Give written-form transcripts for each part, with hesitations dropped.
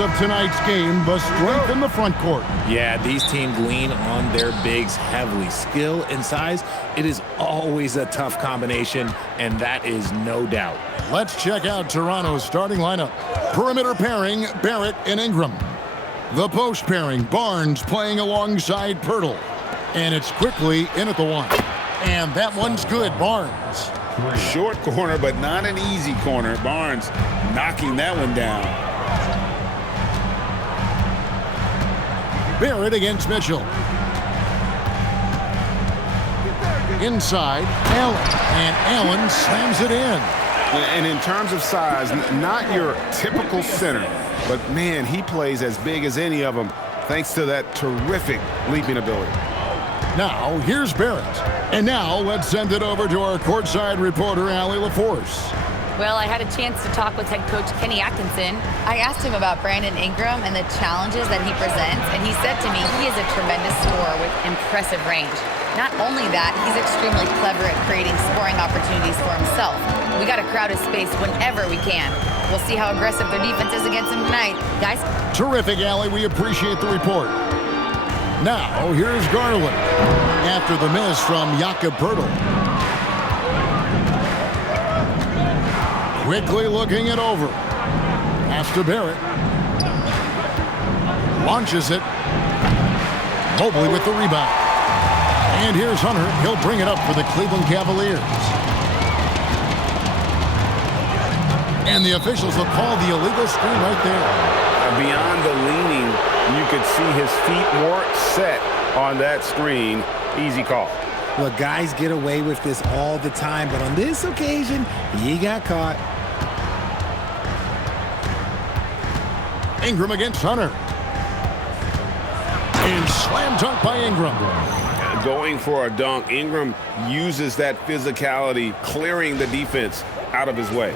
of tonight's game, the strength in the front court. Yeah, these teams lean on their bigs heavily. Skill and size, it is always a tough combination, and that is no doubt. Let's check out Toronto's starting lineup. Perimeter pairing, Barrett and Ingram. The post pairing, Barnes playing alongside Pirtle. And it's quickly in at the one. And that one's good, Barnes. Short corner, but not an easy corner. Barnes knocking that one down. Barrett against Mitchell. Inside, Allen. And Allen slams it in. And in terms of size, not your typical center. But, man, he plays as big as any of them thanks to that terrific leaping ability. Now, here's Barrett. And now, let's send it over to our courtside reporter, Allie LaForce. Well, I had a chance to talk with head coach Kenny Atkinson. I asked him about Brandon Ingram and the challenges that he presents, and he said to me he is a tremendous scorer with impressive range. Not only that, he's extremely clever at creating scoring opportunities for himself. We got to crowd his space whenever we can. We'll see how aggressive their defense is against him tonight. Guys? Terrific, Allie. We appreciate the report. Now, here's Garland. After the miss from Jakob Pirtle. Quickly looking it over. Pass to Barrett. Launches it. Mobley with the rebound. And here's Hunter. He'll bring it up for the Cleveland Cavaliers. And the officials will call the illegal screen right there. Beyond the leaning, you could see his feet weren't set on that screen. Easy call. Look, guys get away with this all the time, but on this occasion, he got caught. Ingram against Hunter. And slam dunk by Ingram. Going for a dunk, Ingram uses that physicality, clearing the defense out of his way.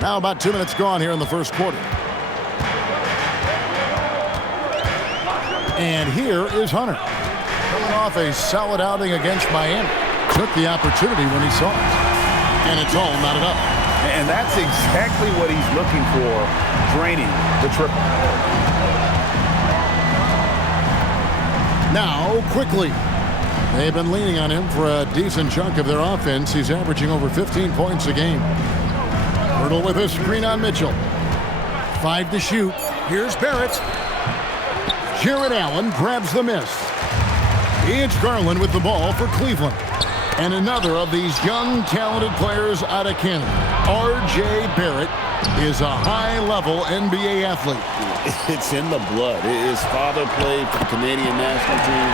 Now about 2 minutes gone here in the first quarter. And here is Hunter. Coming off a solid outing against Miami. Took the opportunity when he saw it. And it's all knotted up. And that's exactly what he's looking for, draining the triple. Now, quickly. They've been leaning on him for a decent chunk of their offense. He's averaging over 15 points a game. Pirtle with a screen on Mitchell. 5 to shoot. Here's Barrett. Jared Allen grabs the miss. It's Garland with the ball for Cleveland. And another of these young, talented players out of Canada. R.J. Barrett is a high-level NBA athlete. It's in the blood. His father played for the Canadian national team.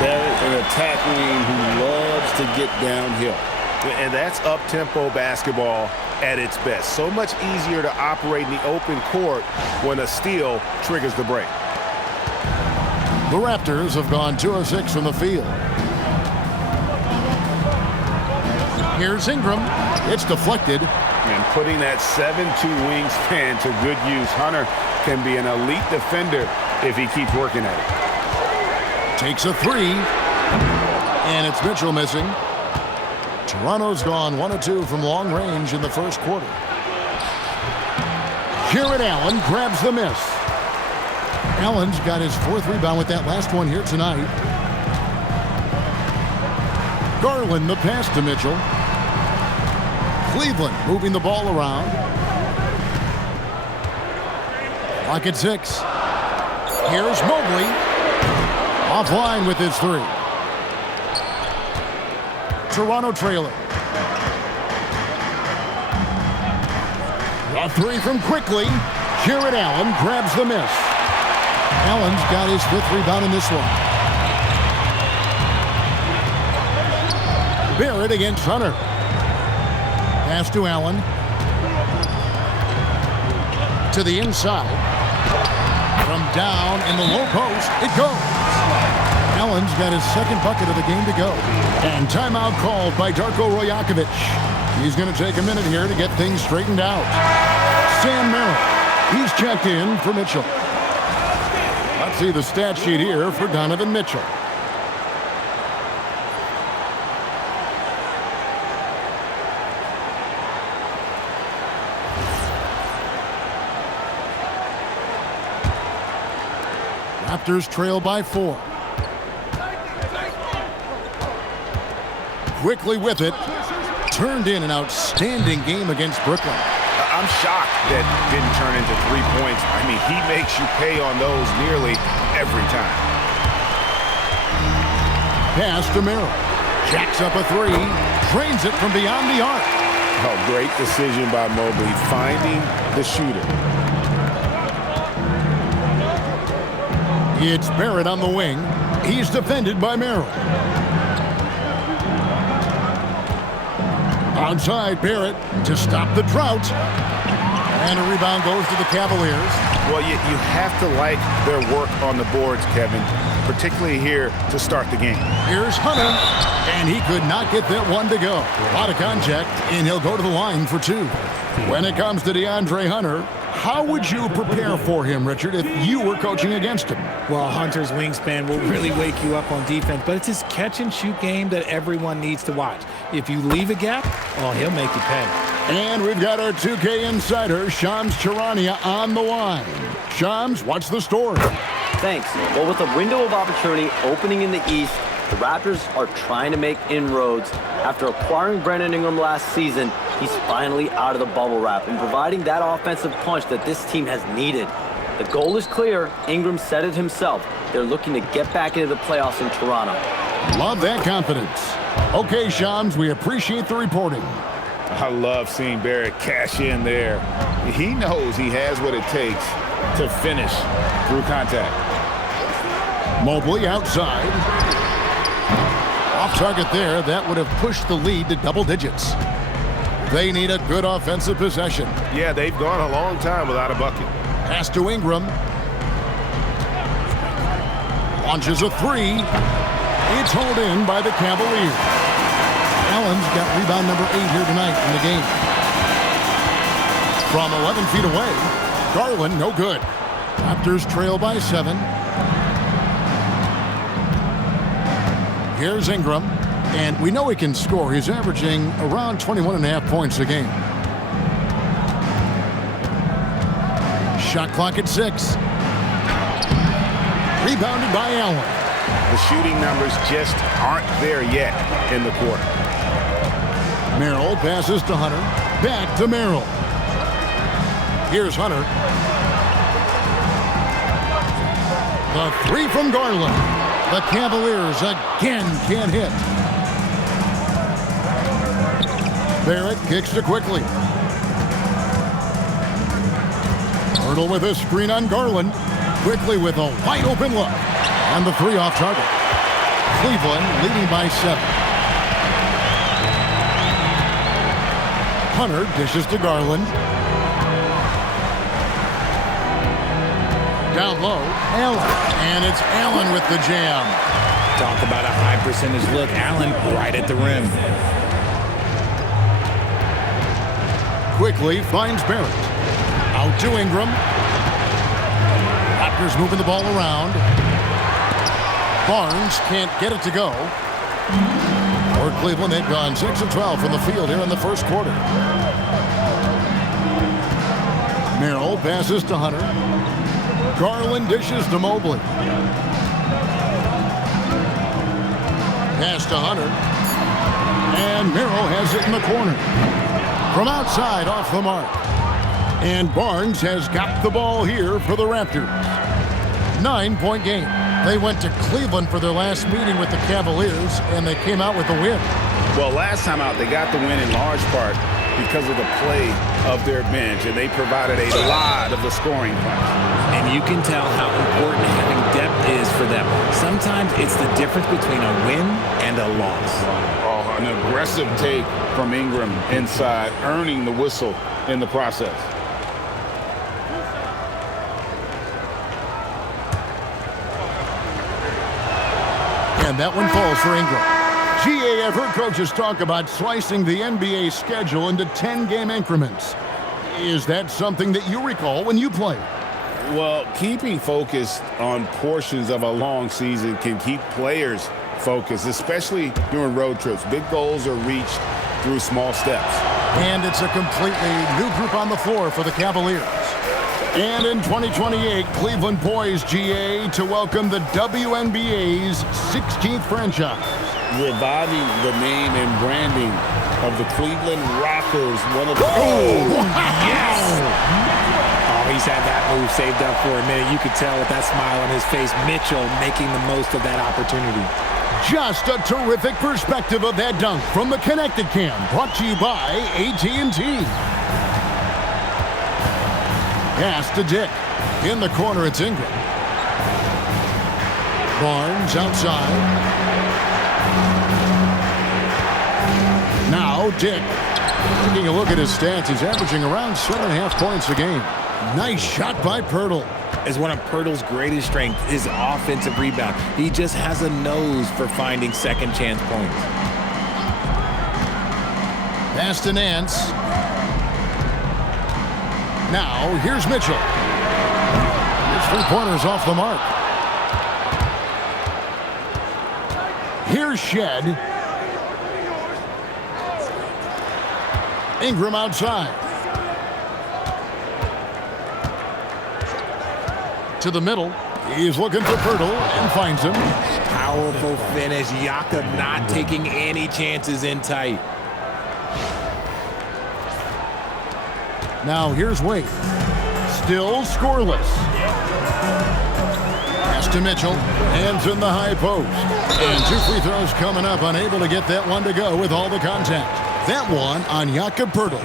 Barrett, an attack wing who loves to get downhill. And that's up-tempo basketball at its best. So much easier to operate in the open court when a steal triggers the break. The Raptors have gone 2 of 6 from the field. Here's Ingram. It's deflected. And putting that 7'2" wingspan to good use. Hunter can be an elite defender if he keeps working at it. Takes a 3. And it's Mitchell missing. Toronto's gone 1 of 2 from long range in the first quarter. Jared Allen grabs the miss. Allen's got his 4th rebound with that last one here tonight. Garland the pass to Mitchell. Cleveland moving the ball around. Clock at 6. Here's Mobley. Offline with his 3. Toronto trailer. A 3 from quickly. Jared Allen grabs the miss. Allen's got his 5th rebound in this one. Barrett against Hunter. Pass to Allen. To the inside. From down in the low post, it goes. Allen's got his 2nd bucket of the game to go. And timeout called by Darko Rajakovic. He's going to take a minute here to get things straightened out. Sam Merrill. He's checked in for Mitchell. Let's see the stat sheet here for Donovan Mitchell. Raptors trail by 4. Quickly with it. Turned in an outstanding game against Brooklyn. I'm shocked that didn't turn into 3 points. I mean, he makes you pay on those nearly every time. Pass to Merrill. Jacks up a 3. Drains it from beyond the arc. Oh, great decision by Mobley, finding the shooter. It's Barrett on the wing. He's defended by Merrill. Outside Barrett to stop the drought. And a rebound goes to the Cavaliers. Well, you have to like their work on the boards, Kevin, particularly here to start the game. Here's Hunter, and he could not get that one to go. A lot of contact, and he'll go to the line for 2. When it comes to DeAndre Hunter, how would you prepare for him, Richard, if you were coaching against him? Well, Hunter's wingspan will really wake you up on defense, but it's his catch-and-shoot game that everyone needs to watch. If you leave a gap, oh, he'll make you pay. And we've got our 2K insider, Shams Charania, on the line. Shams, what's the story? Thanks. Well, with a window of opportunity opening in the East, the Raptors are trying to make inroads. After acquiring Brandon Ingram last season, he's finally out of the bubble wrap and providing that offensive punch that this team has needed. The goal is clear. Ingram said it himself. They're looking to get back into the playoffs in Toronto. Love that confidence. Okay, Shams, we appreciate the reporting. I love seeing Barrett cash in there. He knows he has what it takes to finish through contact. Mobley outside. Off target there. That would have pushed the lead to double digits. They need a good offensive possession. Yeah, they've gone a long time without a bucket. Pass to Ingram. Launches a 3. It's hauled in by the Cavaliers. Allen's got rebound number 8 here tonight in the game. From 11 feet away, Garland, no good. Raptors trail by 7. Here's Ingram, and we know he can score. He's averaging around 21.5 points a game. Shot clock at 6. Rebounded by Allen. The shooting numbers just aren't there yet in the quarter. Merrill passes to Hunter. Back to Merrill. Here's Hunter. The 3 from Garland. The Cavaliers again can't hit. Barrett kicks to quickly. Hurdle with a screen on Garland. Quickly with a wide open look. And the 3 off target. Cleveland leading by 7. Hunter dishes to Garland. Down low, Allen. And it's Allen with the jam. Talk about a high percentage look. Allen right at the rim. Quickly finds Barrett. Out to Ingram. Raptors moving the ball around. Barnes can't get it to go. For Cleveland, they've gone 6 of 12 from the field here in the first quarter. Merrill passes to Hunter. Garland dishes to Mobley. Pass to Hunter. And Merrill has it in the corner. From outside, off the mark. And Barnes has got the ball here for the Raptors. 9-point game. They went to Cleveland for their last meeting with the Cavaliers, and they came out with a win. Well, last time out, they got the win in large part because of the play of their bench, and they provided a lot of the scoring punch. And you can tell how important having depth is for them. Sometimes it's the difference between a win and a loss. Oh, an aggressive take from Ingram inside, earning the whistle in the process. And that one falls for Ingram. GA, I've heard coaches talk about slicing the NBA schedule into 10-game increments. Is that something that you recall when you played? Well, keeping focused on portions of a long season can keep players focused, especially during road trips. Big goals are reached through small steps. And it's a completely new group on the floor for the Cavaliers. And in 2028, Cleveland poised, GA, to welcome the WNBA's 16th franchise. Reviving the name and branding of the Cleveland Rockers. One of the Yes! Oh, he's had that move saved up for a minute. You could tell with that smile on his face, Mitchell making the most of that opportunity. Just a terrific perspective of that dunk from the Connected Cam, brought to you by AT&T. Pass to Dick. In the corner, it's Ingram. Barnes outside. Now Dick. Taking a look at his stats, he's averaging around 7.5 points a game. Nice shot by Pirtle. Is one of Pirtle's greatest strengths is offensive rebound. He just has a nose for finding second chance points. Pass to Nance. Now, here's Mitchell. His three-pointers off the mark. Here's Shed. Ingram outside. To the middle. He's looking for Pirtle and finds him. Powerful finish. Jakob not taking any chances in tight. Now here's Wade. Still scoreless. Pass to Mitchell. Hands in the high post. And 2 free throws coming up. Unable to get that one to go with all the contact. That one on Jakob Pirtle.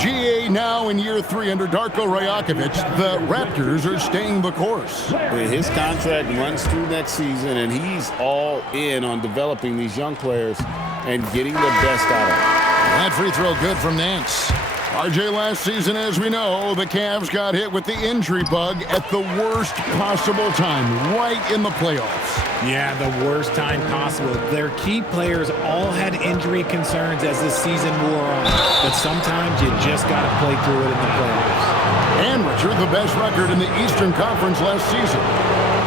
GA now in year 3 under Darko Rajakovic. The Raptors are staying the course. His contract runs through next season, and he's all in on developing these young players and getting the best out of them. That free throw good from Nance. RJ, last season, as we know, the Cavs got hit with the injury bug at the worst possible time, right in the playoffs. Yeah, the worst time possible. Their key players all had injury concerns as the season wore on. But sometimes you just got to play through it in the playoffs. And Richard, the best record in the Eastern Conference last season.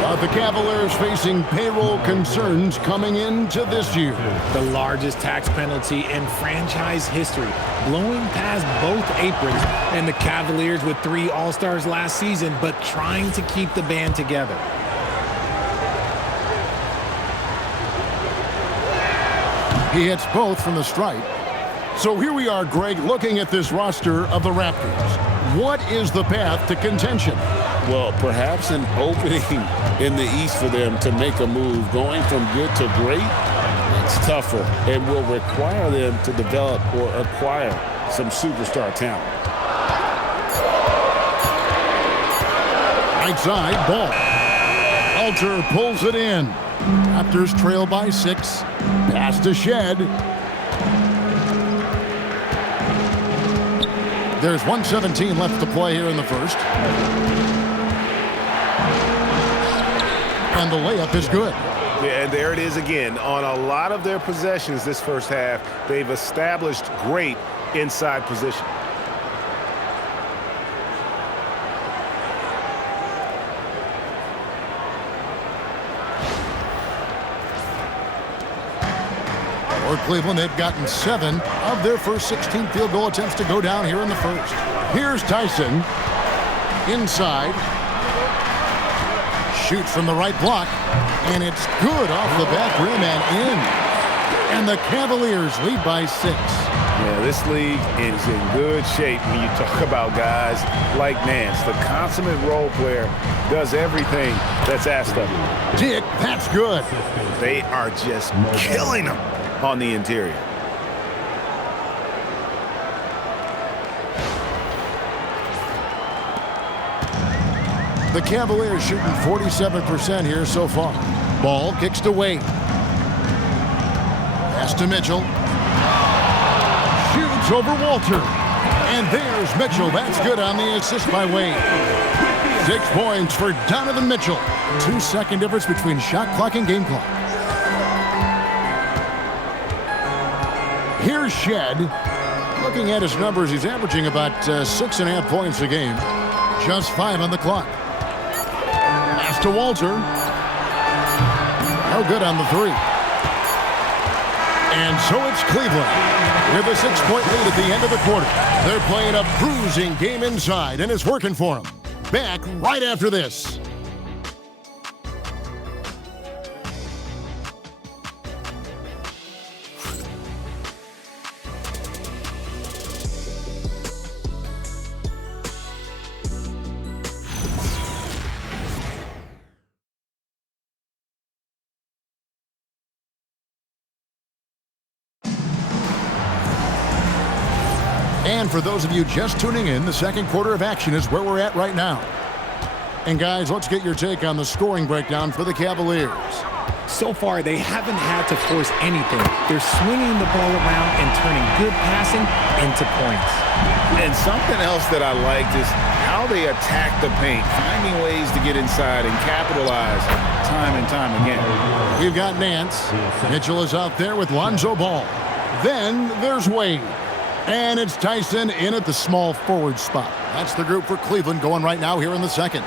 But the Cavaliers facing payroll concerns coming into this year. The largest tax penalty in franchise history, blowing past both aprons, and the Cavaliers with 3 All-Stars last season, but trying to keep the band together. He hits both from the stripe. So here we are, Greg, looking at this roster of the Raptors. What is the path to contention? Well, perhaps an opening in the East for them to make a move. Going from good to great, it's tougher and will require them to develop or acquire some superstar talent. Right side, ball. Alter pulls it in. Raptors trail by 6. Pass to Shed. There's 1:17 left to play here in the first. And the layup is good. Yeah, and there it is again. On a lot of their possessions this first half, they've established great inside position. For Cleveland, they've gotten 7 of their first 16 field goal attempts to go down here in the first. Here's Tyson. Inside. Shoots from the right block. And it's good off the back rim and in. And the Cavaliers lead by 6. Yeah, this league is in good shape when you talk about guys like Nance. The consummate role player does everything that's asked of him. Dick, that's good. They are just killing them on the interior. The Cavaliers shooting 47% here so far. Ball kicks to Wade. Pass to Mitchell. Shoots over Walter. And there's Mitchell. That's good on the assist by Wade. 6 points for Donovan Mitchell. 2-second difference between shot clock and game clock. Here's Shed. Looking at his numbers, he's averaging about 6.5 points a game. Just 5 on the clock. Pass to Walter. No good on the 3. And so it's Cleveland with a 6-point lead at the end of the quarter. They're playing a bruising game inside, and it's working for them. back right after this. And for those of you just tuning in, the second quarter of action is where we're at right now. And guys, let's get your take on the scoring breakdown for the Cavaliers. So far, they haven't had to force anything. They're swinging the ball around and turning good passing into points. And something else that I liked is how they attack the paint, finding ways to get inside and capitalize time and time again. We've got Nance. Mitchell is out there with Lonzo Ball. Then there's Wade. And it's Tyson in at the small forward spot. That's the group for Cleveland going right now here in the second.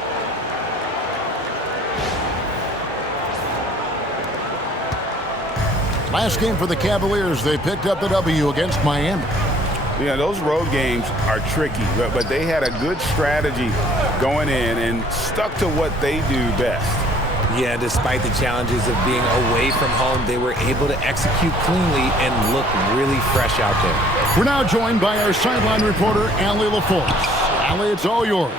Last game for the Cavaliers, they picked up the W against Miami. Yeah, those road games are tricky, but they had a good strategy going in and stuck to what they do best. Yeah, despite the challenges of being away from home, they were able to execute cleanly and look really fresh out there. We're now joined by our sideline reporter, Allie LaForce. Allie, it's all yours.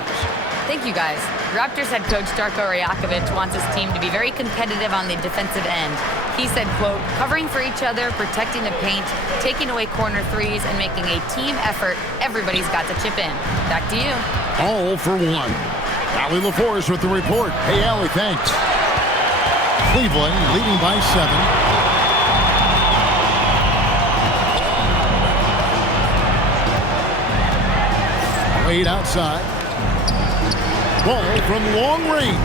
Thank you, guys. Raptors head coach Darko Rajakovic wants his team to be very competitive on the defensive end. He said, quote, covering for each other, protecting the paint, taking away corner threes, and making a team effort. Everybody's got to chip in. Back to you. All for one. Allie LaForce with the report. Hey, Allie, thanks. Cleveland leading by 7. Wade outside. Ball from long range.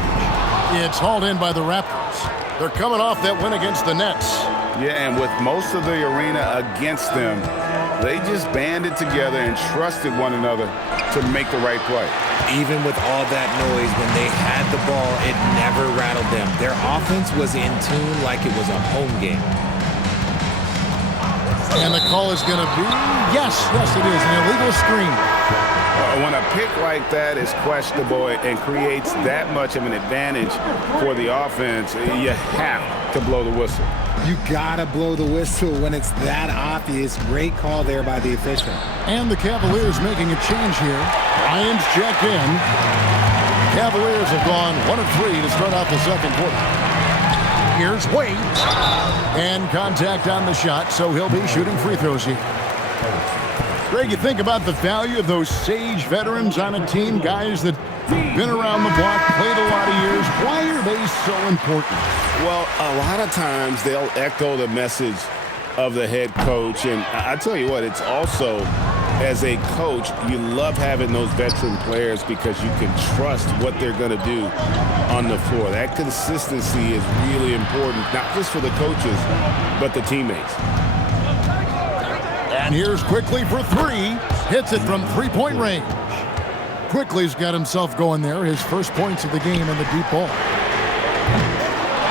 It's hauled in by the Raptors. They're coming off that win against the Nets. Yeah, and with most of the arena against them, they just banded together and trusted one another to make the right play. Even with all that noise, when they had the ball, it never rattled them. Their offense was in tune like it was a home game. And the call is going to be, yes, it is, an illegal screen. When a pick like that is questionable and creates that much of an advantage for the offense, you have to blow the whistle. You gotta blow the whistle when it's that obvious. Great call there by the official. And the Cavaliers making a change here. Lions check in. Cavaliers have gone 1 of 3 to start out the second quarter. Here's Wade. And contact on the shot, so he'll be shooting free throws here. Greg, you think about the value of those sage veterans on a team, guys that been around the block, played a lot of years. Why are they so important? Well, a lot of times they'll echo the message of the head coach. And I tell you what, it's also, as a coach, you love having those veteran players because you can trust what they're going to do on the floor. That consistency is really important, not just for the coaches, but the teammates. And here's Quickly for 3. Hits it from three-point range. Quickly's got himself going there. His first points of the game in the deep ball.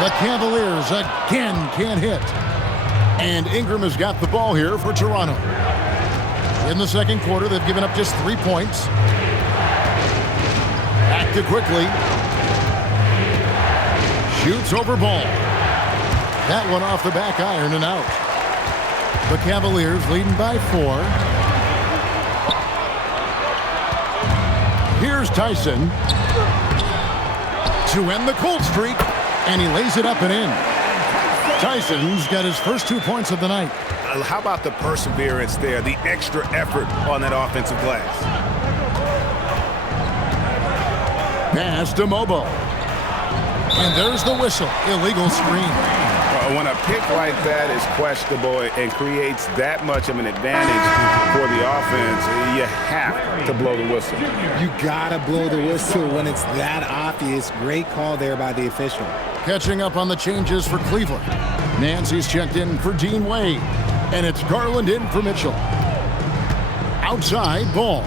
The Cavaliers again can't hit. And Ingram has got the ball here for Toronto. In the second quarter, they've given up just 3 points. Back to Quickly. Shoots over Ball. That one off the back iron and out. The Cavaliers leading by 4. Here's Tyson to end the cold streak, and he lays it up and in. Tyson's got his first 2 points of the night. How about the perseverance there, the extra effort on that offensive glass? Pass to Mobo. And there's the whistle. Illegal screen. When a pick like that is questionable and creates that much of an advantage for the offense, you have to blow the whistle. You gotta blow the whistle when it's that obvious. Great call there by the official. Catching up on the changes for Cleveland. Nancy's checked in for Dean Wade. And it's Garland in for Mitchell. Outside, Ball.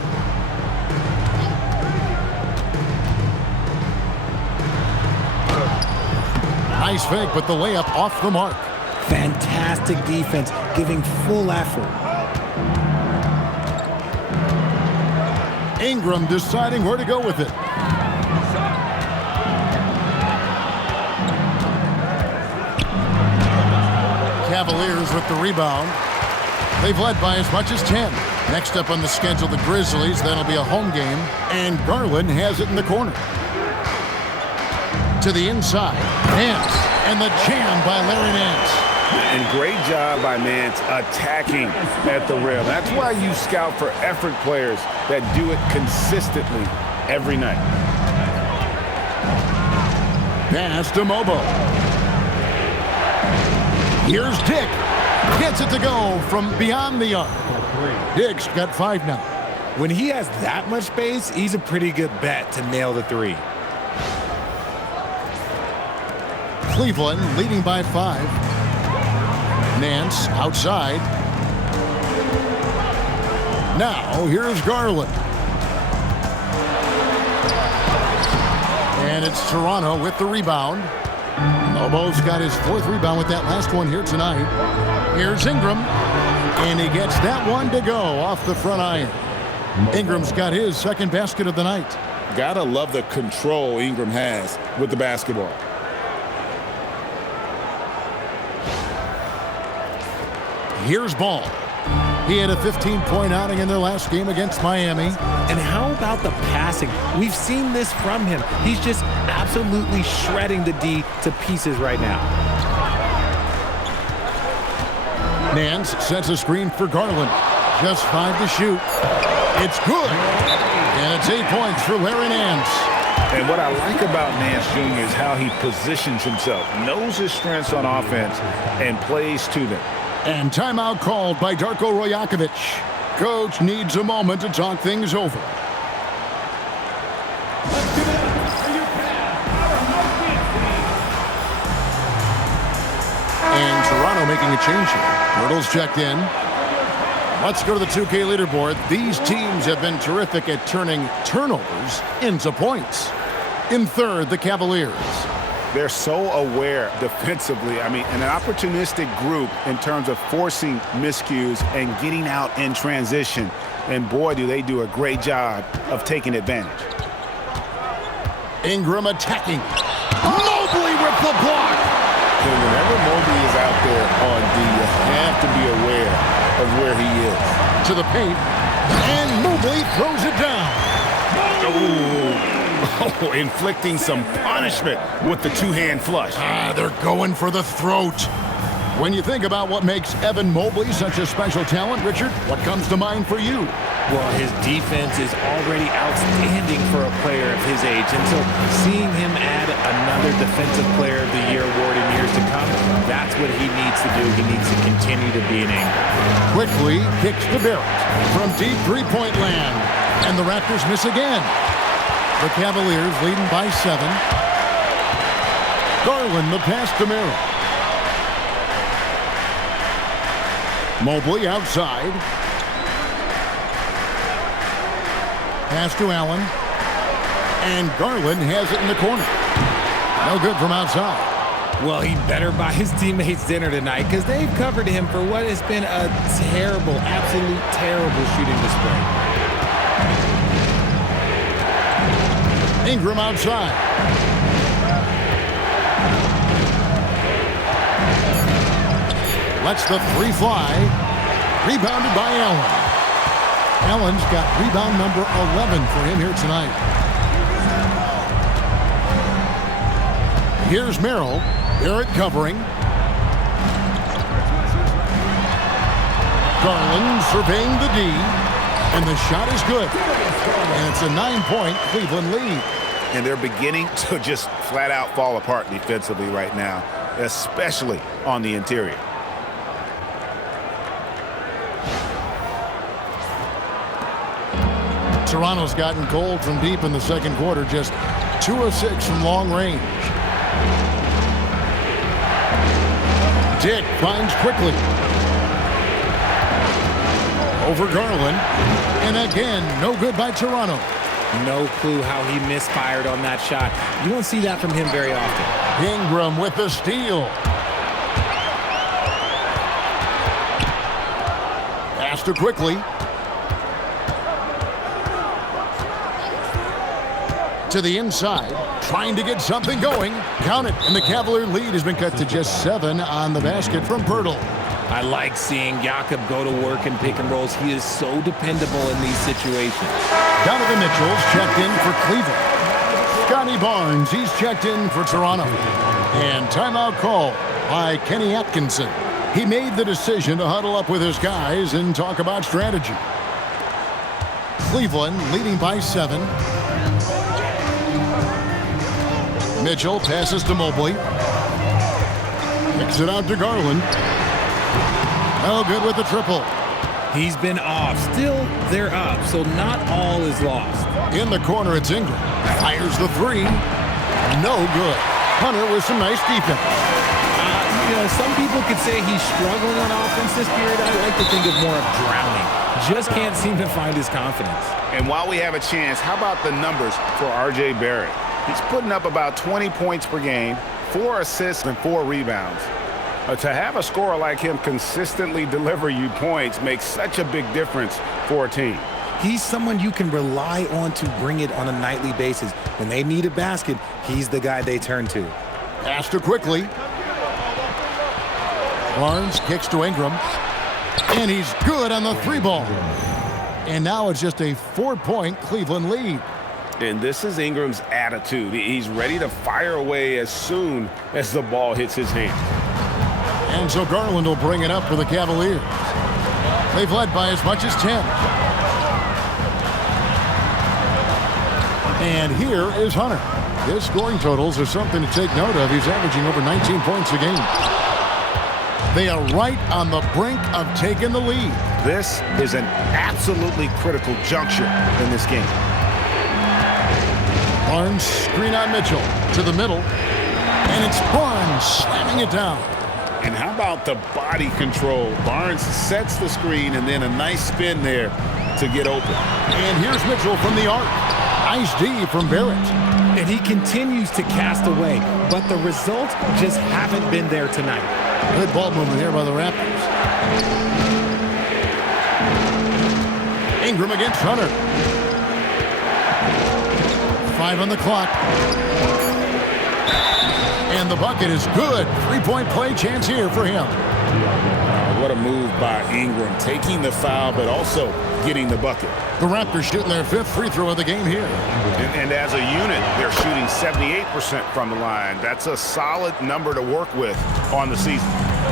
Nice fake, but the layup off the mark. Fantastic defense, giving full effort. Ingram deciding where to go with it. Cavaliers with the rebound. They've led by as much as 10. Next up on the schedule, the Grizzlies. That'll be a home game. And Garland has it in the corner. To the inside. Nance. And the jam by Larry Nance. And great job by Nance attacking at the rim. That's why you scout for effort players that do it consistently every night. Pass to Mobo. Here's Dick. Gets it to go from beyond the arc. Dick's got 5 now. When he has that much space, he's a pretty good bet to nail the 3. Cleveland leading by 5. Nance outside. Now here's Garland. And it's Toronto with the rebound. Mobo's got his 4th rebound with that last one here tonight. Here's Ingram. And he gets that one to go off the front iron. Ingram's got his 2nd basket of the night. Gotta love the control Ingram has with the basketball. Here's Ball. He had a 15-point outing in their last game against Miami. And how about the passing? We've seen this from him. He's just absolutely shredding the D to pieces right now. Nance sets a screen for Garland. Just 5 to shoot. It's good. And it's 8 points for Larry Nance. And what I like about Nance Jr. is how he positions himself, knows his strengths on offense, and plays to them. And timeout called by Darko Rojakovic. Coach needs a moment to talk things over. And Toronto making a change here. Hurdle's checked in. Let's go to the 2K leaderboard. These teams have been terrific at turning turnovers into points. In 3rd, the Cavaliers. They're so aware defensively. I mean, an opportunistic group in terms of forcing miscues and getting out in transition. And boy, do they do a great job of taking advantage. Ingram attacking. Mobley with the block. And whenever Mobley is out there on D, you have to be aware of where he is. To the paint. And Mobley throws it down. Oh, inflicting some punishment with the 2-hand flush. They're going for the throat. When you think about what makes Evan Mobley such a special talent, Richard, what comes to mind for you? Well, his defense is already outstanding for a player of his age. And so seeing him add another Defensive Player of the Year award in years to come, that's what he needs to do. He needs to continue to be an anchor. Quickly kicks to Barrett from deep 3-point land. And the Raptors miss again. The Cavaliers leading by 7. Garland the pass to Merrill. Mobley outside. Pass to Allen. And Garland has it in the corner. No good from outside. Well, he better buy his teammates dinner tonight because they've covered him for what has been a terrible, absolute terrible shooting display. Ingram outside. Lets the 3 fly. Rebounded by Allen. Allen's got rebound number 11 for him here tonight. Here's Merrill. Barrett covering. Garland surveying the D. And the shot is good. And it's a 9-point Cleveland lead. And they're beginning to just flat out fall apart defensively right now, especially on the interior. Toronto's gotten cold from deep in the second quarter, just 2 of 6 from long range. Dick finds quickly. Over Garland. And again, no good by Toronto. No clue how he misfired on that shot. You don't see that from him very often. Ingram with the steal. Pass to quickly. To the inside, trying to get something going. Count it, and the Cavalier lead has been cut to just 7 on the basket from Pirtle. I like seeing Jakob go to work in pick and rolls. He is so dependable in these situations. Donovan Mitchell's checked in for Cleveland. Scottie Barnes, he's checked in for Toronto. And timeout call by Kenny Atkinson. He made the decision to huddle up with his guys and talk about strategy. Cleveland leading by 7. Mitchell passes to Mobley. Kicks it out to Garland. No good with the triple. He's been off. Still, they're up, so not all is lost. In the corner, it's Ingram. Fires the 3. No good. Hunter with some nice defense. Some people could say he's struggling on offense this period. I like to think of more of drowning. Just can't seem to find his confidence. And while we have a chance, how about the numbers for R.J. Barrett? He's putting up about 20 points per game, 4 assists and 4 rebounds. To have a scorer like him consistently deliver you points makes such a big difference for a team. He's someone you can rely on to bring it on a nightly basis. When they need a basket, he's the guy they turn to. Pass to quickly. Barnes kicks to Ingram. And he's good on the 3-ball. And now it's just a 4-point Cleveland lead. And this is Ingram's attitude. He's ready to fire away as soon as the ball hits his hand. And so Garland will bring it up for the Cavaliers. They've led by as much as 10. And here is Hunter. His scoring totals are something to take note of. He's averaging over 19 points a game. They are right on the brink of taking the lead. This is an absolutely critical juncture in this game. Barnes screen on Mitchell to the middle. And it's Barnes slamming it down. And how about the body control? Barnes sets the screen and then a nice spin there to get open. And here's Mitchell from the arc. Nice D from Barrett. And he continues to cast away, but the results just haven't been there tonight. Good ball movement here by the Raptors. Ingram against Hunter. 5 on the clock. And the bucket is good. 3-point play chance here for him. What a move by Ingram, taking the foul, but also getting the bucket. The Raptors shooting their 5th free throw of the game here. And as a unit, they're shooting 78% from the line. That's a solid number to work with on the season.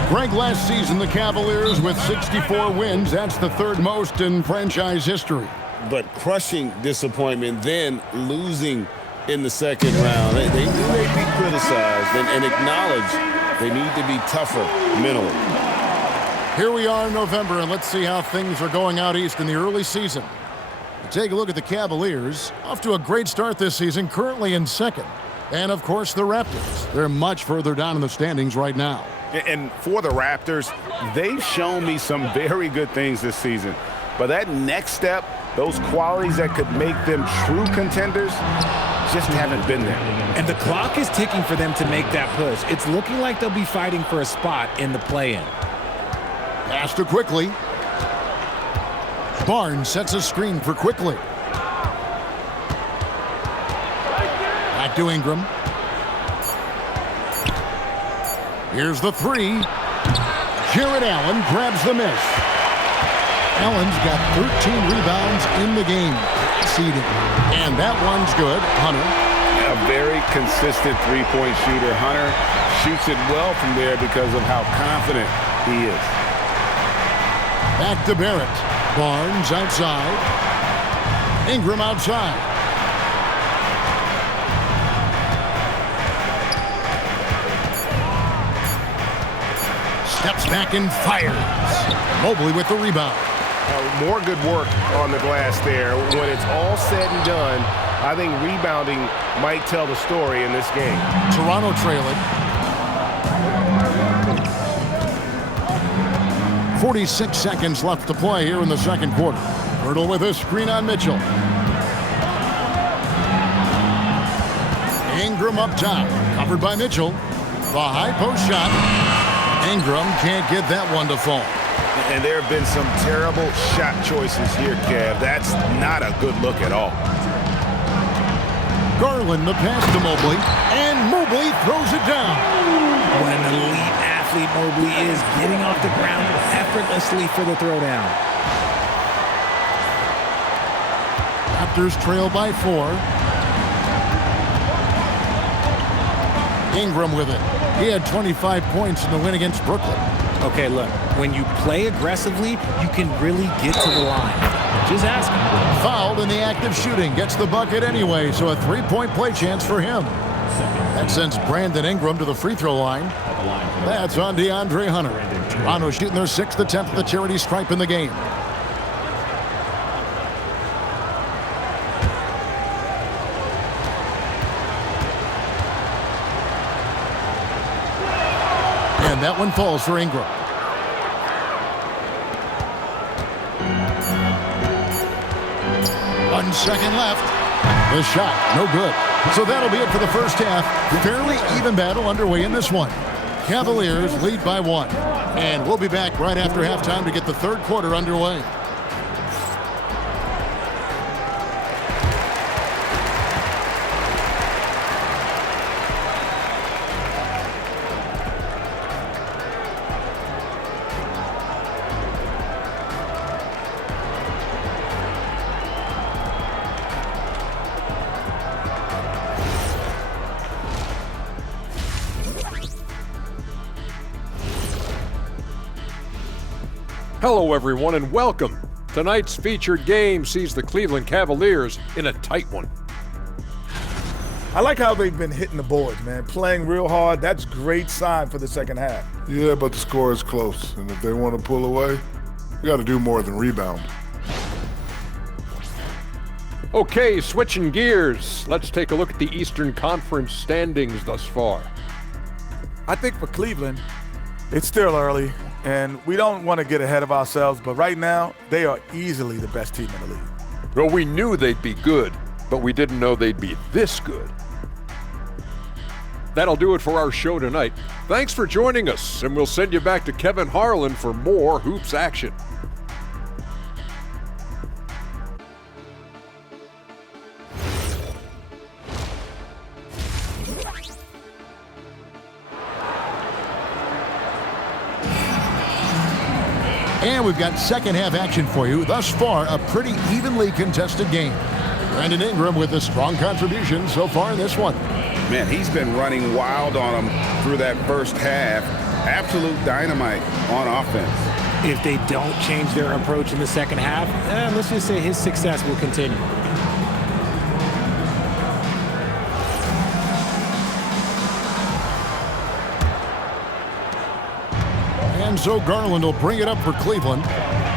Greg, last season, the Cavaliers with 64 wins. That's the 3rd most in franchise history. But crushing disappointment, then losing in the 2nd round. They knew they'd be criticized and acknowledge they need to be tougher mentally. Here we are in November, and let's see how things are going out east in the early season. Take a look at the Cavaliers. Off to a great start this season, currently in 2nd. And, of course, the Raptors. They're much further down in the standings right now. And for the Raptors, they've shown me some very good things this season. But that next step, those qualities that could make them true contenders, just haven't been there. And the clock is ticking for them to make that push. It's looking like they'll be fighting for a spot in the play-in. Pass to Quickly. Barnes sets a screen for Quickly. Back to Ingram. Here's the 3. Jared Allen grabs the miss. Allen's got 13 rebounds in the game. Seeding. And that one's good. Hunter. A very consistent three-point shooter. Hunter shoots it well from there because of how confident he is. Back to Barrett. Barnes outside. Ingram outside. Steps back and fires. Mobley with the rebound. More good work on the glass there. When it's all said and done, I think rebounding might tell the story in this game. Toronto trailing. 46 seconds left to play here in the 2nd quarter. Pirtle with a screen on Mitchell. Ingram up top. Covered by Mitchell. The high post shot. Ingram can't get that one to fall. And there have been some terrible shot choices here, Kev. That's not a good look at all. Garland the pass to Mobley, and Mobley throws it down. What an elite athlete Mobley is, getting off the ground effortlessly for the throwdown. Raptors trail by 4. Ingram with it. He had 25 points in the win against Brooklyn. Okay, look, when you play aggressively, you can really get to the line. Just ask him. Fouled in the act of shooting. Gets the bucket anyway, so a 3-point play chance for him. That sends Brandon Ingram to the free throw line. That's on DeAndre Hunter. Toronto shooting their 6th attempt at the charity stripe in the game. And that one falls for Ingram. One second left. The shot, no good. So that'll be it for the first half. Fairly even battle underway in this one. Cavaliers lead by 1. And we'll be back right after halftime to get the third quarter underway. Hello everyone and welcome. Tonight's featured game sees the Cleveland Cavaliers in a tight one. I like how they've been hitting the boards, man. Playing real hard. That's great sign for the second half. Yeah, but the score is close. And if they want to pull away, you got to do more than rebound. Okay, switching gears. Let's take a look at the Eastern Conference standings thus far. I think for Cleveland, it's still early, and we don't want to get ahead of ourselves, but right now, they are easily the best team in the league. Well, we knew they'd be good, but we didn't know they'd be this good. That'll do it for our show tonight. Thanks for joining us, and we'll send you back to Kevin Harlan for more hoops action. And we've got second half action for you. Thus far, a pretty evenly contested game. Brandon Ingram with a strong contribution so far in this one. Man, he's been running wild on them through that first half. Absolute dynamite on offense. If they don't change their approach in the second half, let's just say his success will continue. And so Garland will bring it up for Cleveland.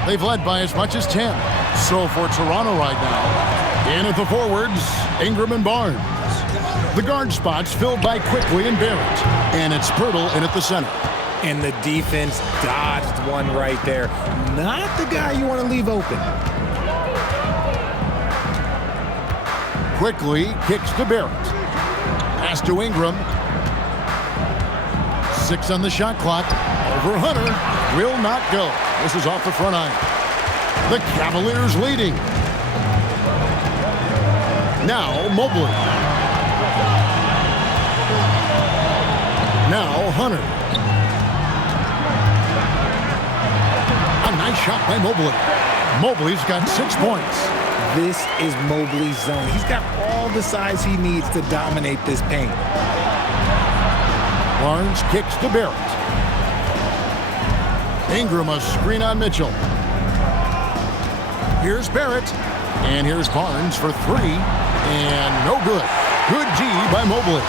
They've led by as much as 10. So for Toronto right now, in at the forwards, Ingram and Barnes. The guard spots filled by Quickly and Barrett. And it's Pirtle in at the center. And the defense dodged one right there. Not the guy you want to leave open. Quickly kicks to Barrett. Pass to Ingram. 6 on the shot clock. Over Hunter. Will not go. This is off the front iron. The Cavaliers leading. Now Mobley. Now Hunter. A nice shot by Mobley. Mobley's got 6 points. This is Mobley's zone. He's got all the size he needs to dominate this paint. Barnes kicks to Barrett. Ingram a screen on Mitchell. Here's Barrett. And here's Barnes for 3. And no good. Good D by Mobley.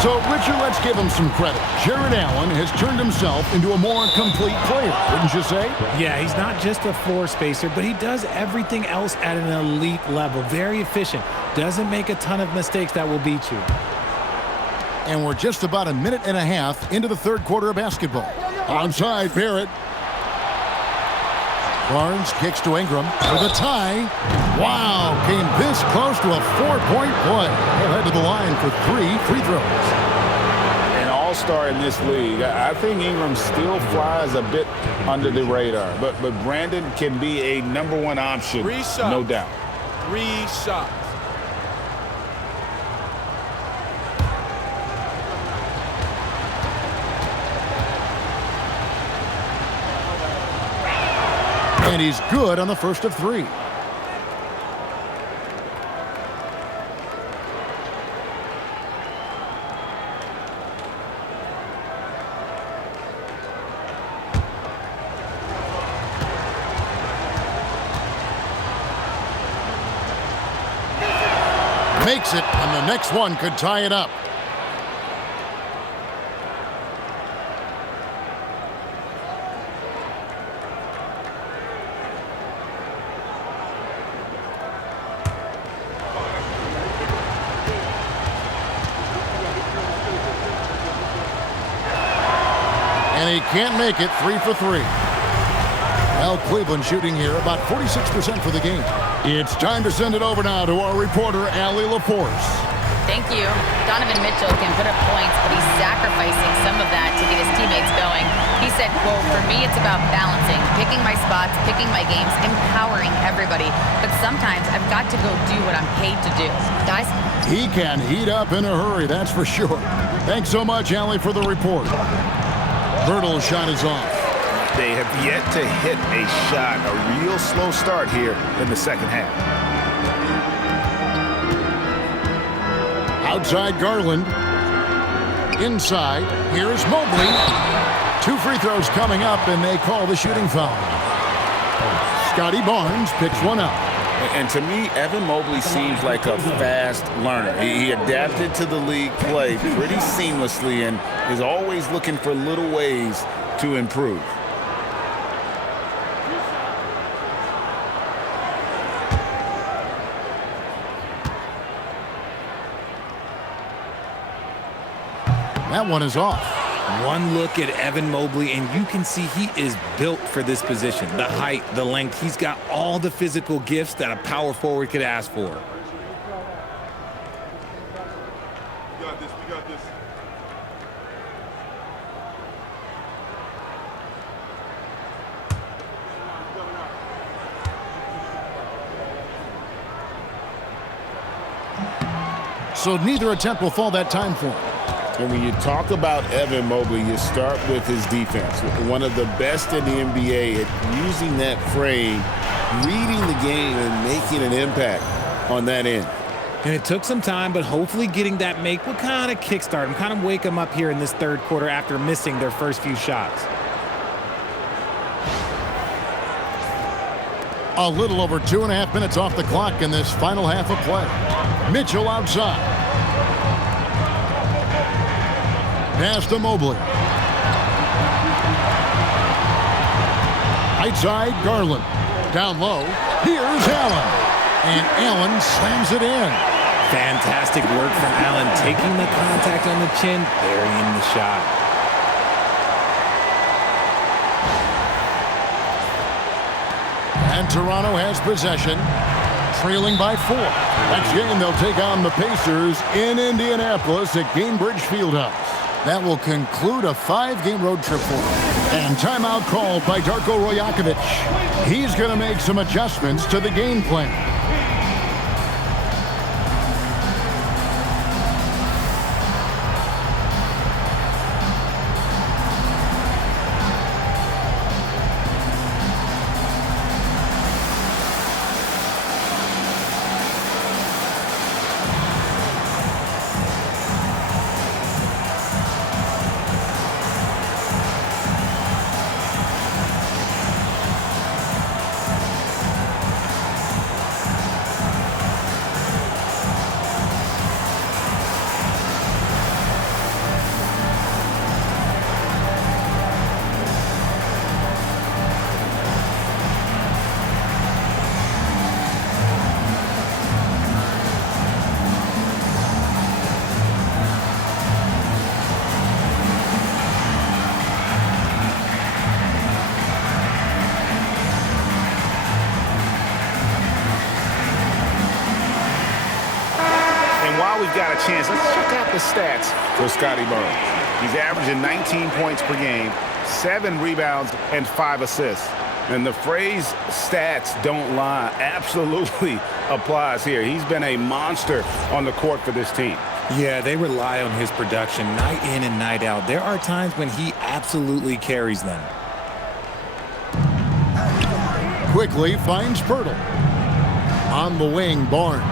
So, Richard, let's give him some credit. Jared Allen has turned himself into a more complete player, wouldn't you say? Yeah, he's not just a floor spacer, but he does everything else at an elite level. Very efficient. Doesn't make a ton of mistakes that will beat you. And we're just about a minute and a half into the third quarter of basketball. Onside, Barrett. Barnes kicks to Ingram for the tie. Wow, came this close to a 4-point play. They'll head to the line for 3 free throws. An all-star in this league. I think Ingram still flies a bit under the radar, but Brandon can be a number 1 option, no doubt. 3 shots. And he's good on the first of 3. Makes it, and the next one could tie it up. And he can't make it. 3 for 3. Well, Cleveland shooting here about 46% for the game. It's time to send it over now to our reporter, Allie LaForce. Thank you. Donovan Mitchell can put up points, but he's sacrificing some of that to get his teammates going. He said, quote, "For me, it's about balancing, picking my spots, picking my games, empowering everybody. But sometimes I've got to go do what I'm paid to do." Guys? He can heat up in a hurry, that's for sure. Thanks so much, Allie, for the report. Hurdle's shot is off. They have yet to hit a shot, a real slow start here in the second half. Outside Garland. Inside, here's Mobley. 2 free throws coming up, and they call the shooting foul. Scottie Barnes picks one up. And to me, Evan Mobley seems like a fast learner. He adapted to the league play pretty seamlessly and is always looking for little ways to improve. That one is off. One look at Evan Mobley, and you can see he is built for this position. The height, the length, he's got all the physical gifts that a power forward could ask for. We got this. We got this. So neither attempt will fall that time for him. And when you talk about Evan Mobley, you start with his defense. One of the best in the NBA at using that frame, reading the game, and making an impact on that end. And it took some time, but hopefully getting that make will kind of kickstart him, kind of wake him up here in this third quarter after missing their first few shots. A little over 2.5 minutes off the clock in this final half of play. Mitchell outside. Pass to Mobley. Right side, Garland. Down low, here's Allen. And Allen slams it in. Fantastic work from Allen, taking the contact on the chin, burying the shot. And Toronto has possession, trailing by 4. Next game, they'll take on the Pacers in Indianapolis at Gainbridge Fieldhouse. That will conclude a 5-game road trip for them. And timeout called by Darko Rojakovic. He's going to make some adjustments to the game plan. We've got a chance. Let's check out the stats for Scottie Barnes. He's averaging 19 points per game, 7 rebounds, and 5 assists. And the phrase stats don't lie absolutely applies here. He's been a monster on the court for this team. Yeah, they rely on his production night in and night out. There are times when he absolutely carries them. Quickly finds Pirtle. On the wing, Barnes.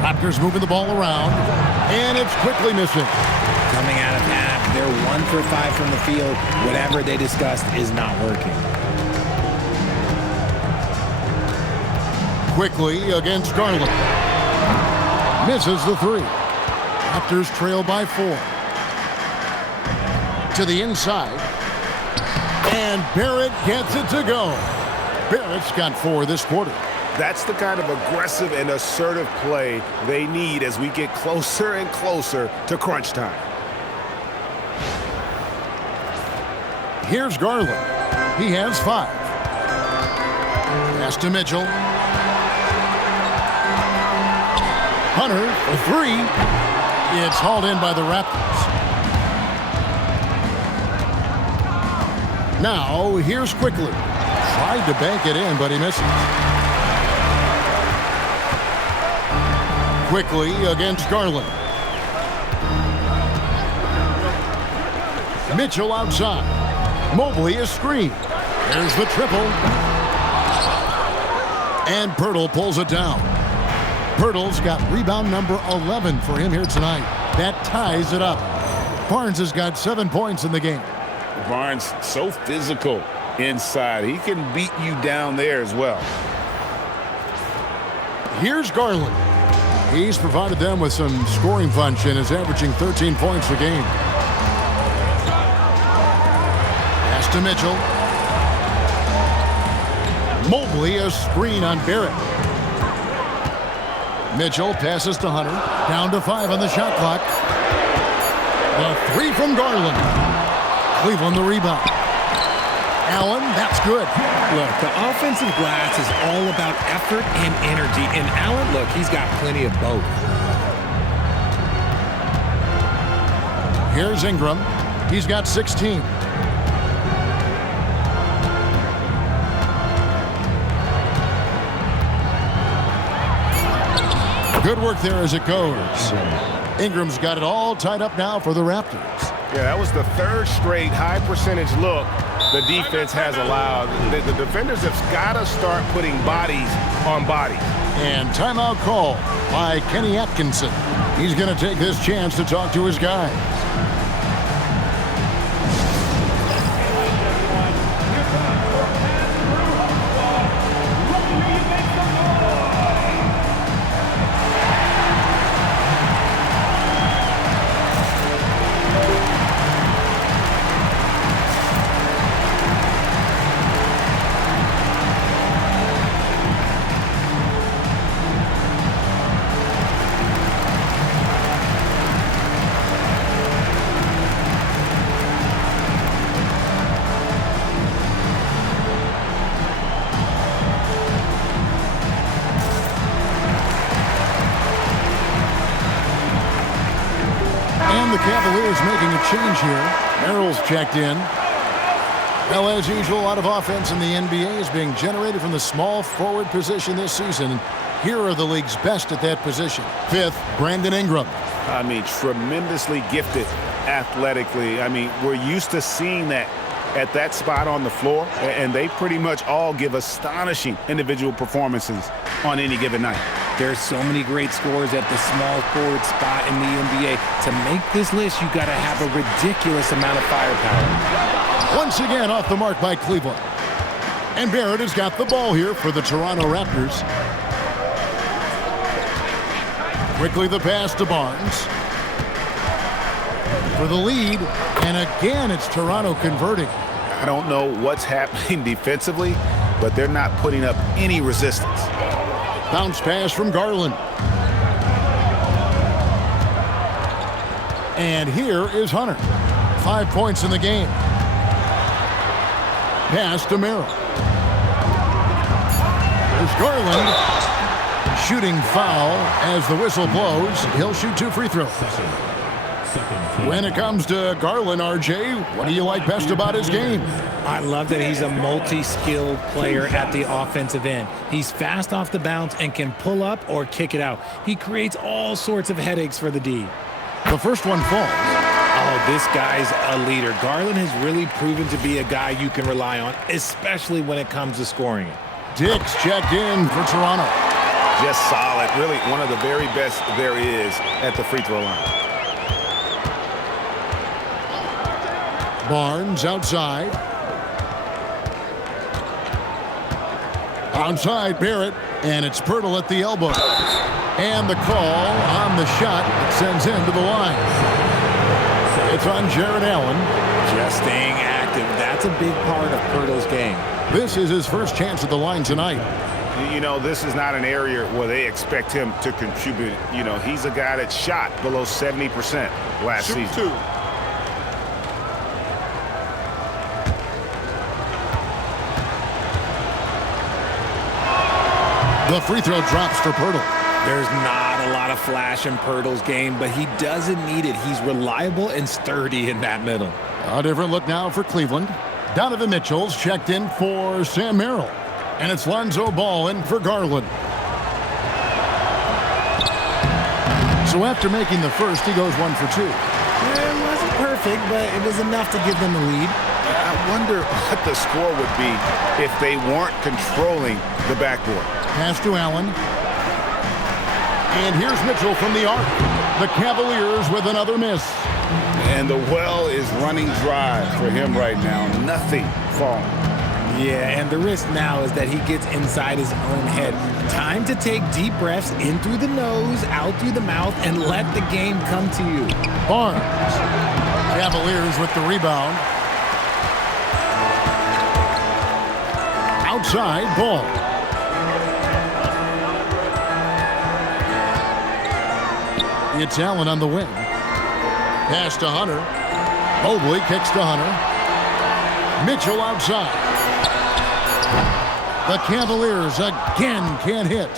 Raptors moving the ball around, and it's quickly missing. Coming out of half, they're 1 for 5 from the field. Whatever they discussed is not working. Quickly against Garland. Misses the three. Raptors trail by 4. To the inside. And Barrett gets it to go. Barrett's got 4 this quarter. That's the kind of aggressive and assertive play they need as we get closer and closer to crunch time. Here's Garland. He has 5. Pass to Mitchell. Hunter for 3. It's hauled in by the Raptors. Now, here's Quickly. Tried to bank it in, but he misses. Quickly against Garland. Mitchell outside. Mobley is screened. There's the triple. And Pirtle pulls it down. Pirtle's got rebound number 11 for him here tonight. That ties it up. Barnes has got 7 points in the game. Barnes, so physical inside. He can beat you down there as well. Here's Garland. He's provided them with some scoring punch and is averaging 13 points a game. Pass to Mitchell. Mobley, a screen on Barrett. Mitchell passes to Hunter. Down to 5 on the shot clock. The 3 from Garland. Cleveland the rebound. Allen, that's good. Look, the offensive glass is all about effort and energy. And Allen, look, he's got plenty of both. Here's Ingram. He's got 16. Good work there as it goes. Ingram's got it all tied up now for the Raptors. Yeah, that was the 3rd straight high percentage look the defense has allowed. The defenders have got to start putting bodies on bodies. And timeout call by Kenny Atkinson. He's going to take this chance to talk to his guys. The Cavaliers making a change here. Merrill's checked in. Well, as usual, a lot of offense in the NBA is being generated from the small forward position this season. Here are the league's best at that position. 5th, Brandon Ingram. I mean, tremendously gifted athletically. I mean, we're used to seeing that at that spot on the floor, and they pretty much all give astonishing individual performances on any given night. There's so many great scorers at the small forward spot in the NBA. To make this list, you got to have a ridiculous amount of firepower. Once again off the mark by Cleveland. And Barrett has got the ball here for the Toronto Raptors. Quickly the pass to Barnes. For the lead, and again it's Toronto converting. I don't know what's happening defensively, but they're not putting up any resistance. Bounce pass from Garland. And here is Hunter. 5 points in the game. Pass to Merrill. There's Garland. Shooting foul as the whistle blows. He'll shoot 2 free throws. When it comes to Garland, RJ, what do you like best about his game? I love that he's a multi-skilled player at the offensive end. He's fast off the bounce and can pull up or kick it out. He creates all sorts of headaches for the D. The first one falls. Oh, this guy's a leader. Garland has really proven to be a guy you can rely on, especially when it comes to scoring it. Dick's checked in for Toronto. Just solid. Really one of the very best there is at the free throw line. Barnes outside. Outside Barrett, and it's Pirtle at the elbow. And the call on the shot that sends him to the line. It's on Jared Allen. Just staying active. That's a big part of Pirtle's game. This is his first chance at the line tonight. You know, this is not an area where they expect him to contribute. You know, he's a guy that shot below 70% last season. The free throw drops for Pirtle. There's not a lot of flash in Pirtle's game, but he doesn't need it. He's reliable and sturdy in that middle. A different look now for Cleveland. Donovan Mitchell's checked in for Sam Merrill. And it's Lonzo Ball in for Garland. So after making the first, he goes 1 for 2. It wasn't perfect, but it was enough to give them the lead. I wonder what the score would be if they weren't controlling the backboard. Pass to Allen. And here's Mitchell from the arc. The Cavaliers with another miss. And the well is running dry for him right now. Nothing falling. Yeah, and the risk now is that he gets inside his own head. Time to take deep breaths in through the nose, out through the mouth, and let the game come to you. Barnes. Cavaliers with the rebound. Outside, Ball. It's Allen on the wing. Pass to Hunter. Mobley kicks to Hunter. Mitchell outside. The Cavaliers again can't hit.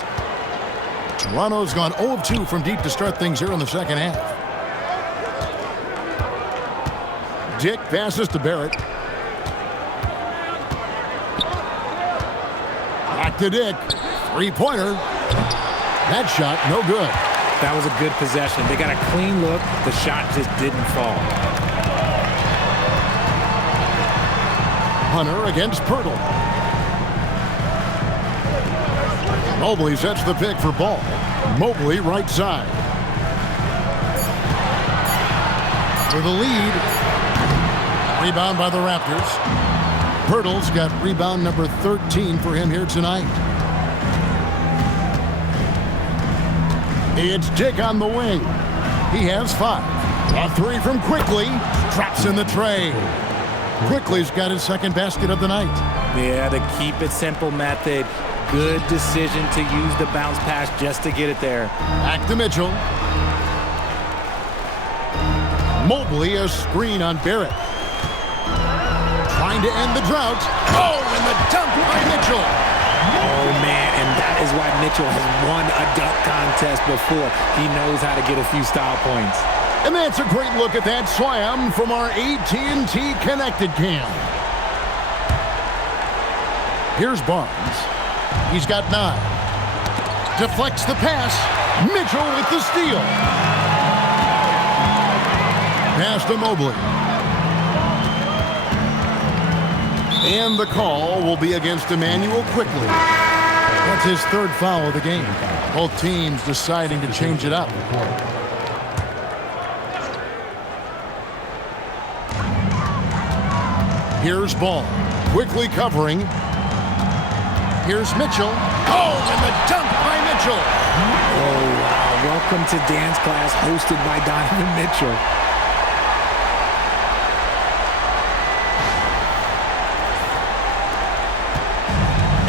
Toronto's gone 0 of 2 from deep to start things here in the second half. Dick passes to Barrett. Back to Dick. Three-pointer. That shot, no good. That was a good possession. They got a clean look. The shot just didn't fall. Hunter against Pirtle. Mobley sets the pick for Ball. Mobley right side. For the lead. Rebound by the Raptors. Pirtle's got rebound number 13 for him here tonight. It's Dick on the wing. He has 5. A 3 from Quickly. Drops in the tray. Quickly's got his second basket of the night. Yeah, the keep it simple method. Good decision to use the bounce pass just to get it there. Back to Mitchell. Mobley, a screen on Barrett. Trying to end the drought. Oh, and the dunk by Mitchell. Oh, man, and that is why Mitchell has won a dunk contest before. He knows how to get a few style points. And that's a great look at that slam from our AT&T Connected Cam. Here's Barnes. He's got 9. Deflects the pass. Mitchell with the steal. Pass to Mobley. And the call will be against Emmanuel Quickly. That's his 3rd foul of the game. Both teams deciding to change it up. Here's Ball. Quickly covering. Here's Mitchell. Oh, and the dunk by Mitchell. Oh, wow. Welcome to dance class hosted by Donovan Mitchell.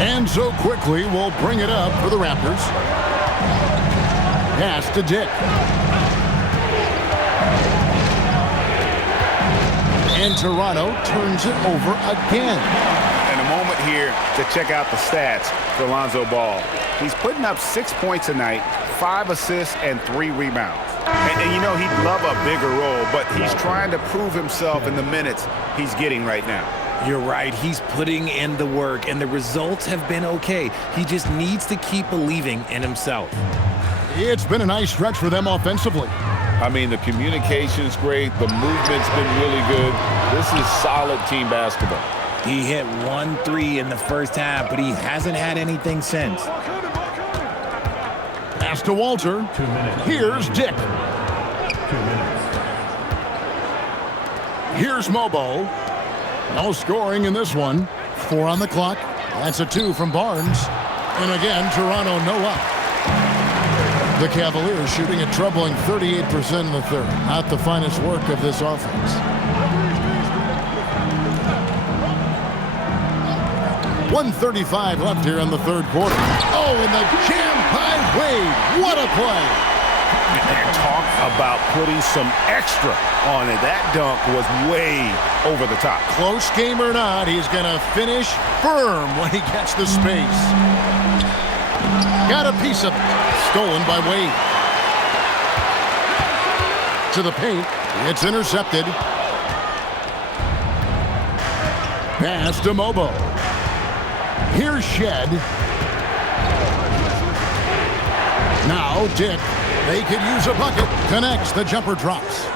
And so Quickly will bring it up for the Raptors. Pass to Dick. And Toronto turns it over again. And a moment here to check out the stats for Lonzo Ball. He's putting up 6 points tonight, 5 assists, and 3 rebounds. And you know, he'd love a bigger role, but he's trying to prove himself in the minutes he's getting right now. You're right. He's putting in the work, and the results have been okay. He just needs to keep believing in himself. It's been a nice stretch for them offensively. I mean, the communication's great. The movement's been really good. This is solid team basketball. He hit 1 3 in the first half, but he hasn't had anything since. Pass to Walter. 2 minutes. Here's Dick. 2 minutes. Here's Mobo. No scoring in this one. 4 on the clock. That's a 2 from Barnes. And again, Toronto no luck. The Cavaliers shooting a troubling 38% in the third. Not the finest work of this offense. 1:35 left here in the third quarter. Oh, and the jam by Wade. What a play. And talk about putting some extra on it. That dunk was way over the top. Close game or not, he's going to finish firm when he gets the space. Got a piece of it. Stolen by Wade. To the paint. It's intercepted. Pass to Mobo. Here's Shed. Now Dick. They could use a bucket. Connects. The jumper drops.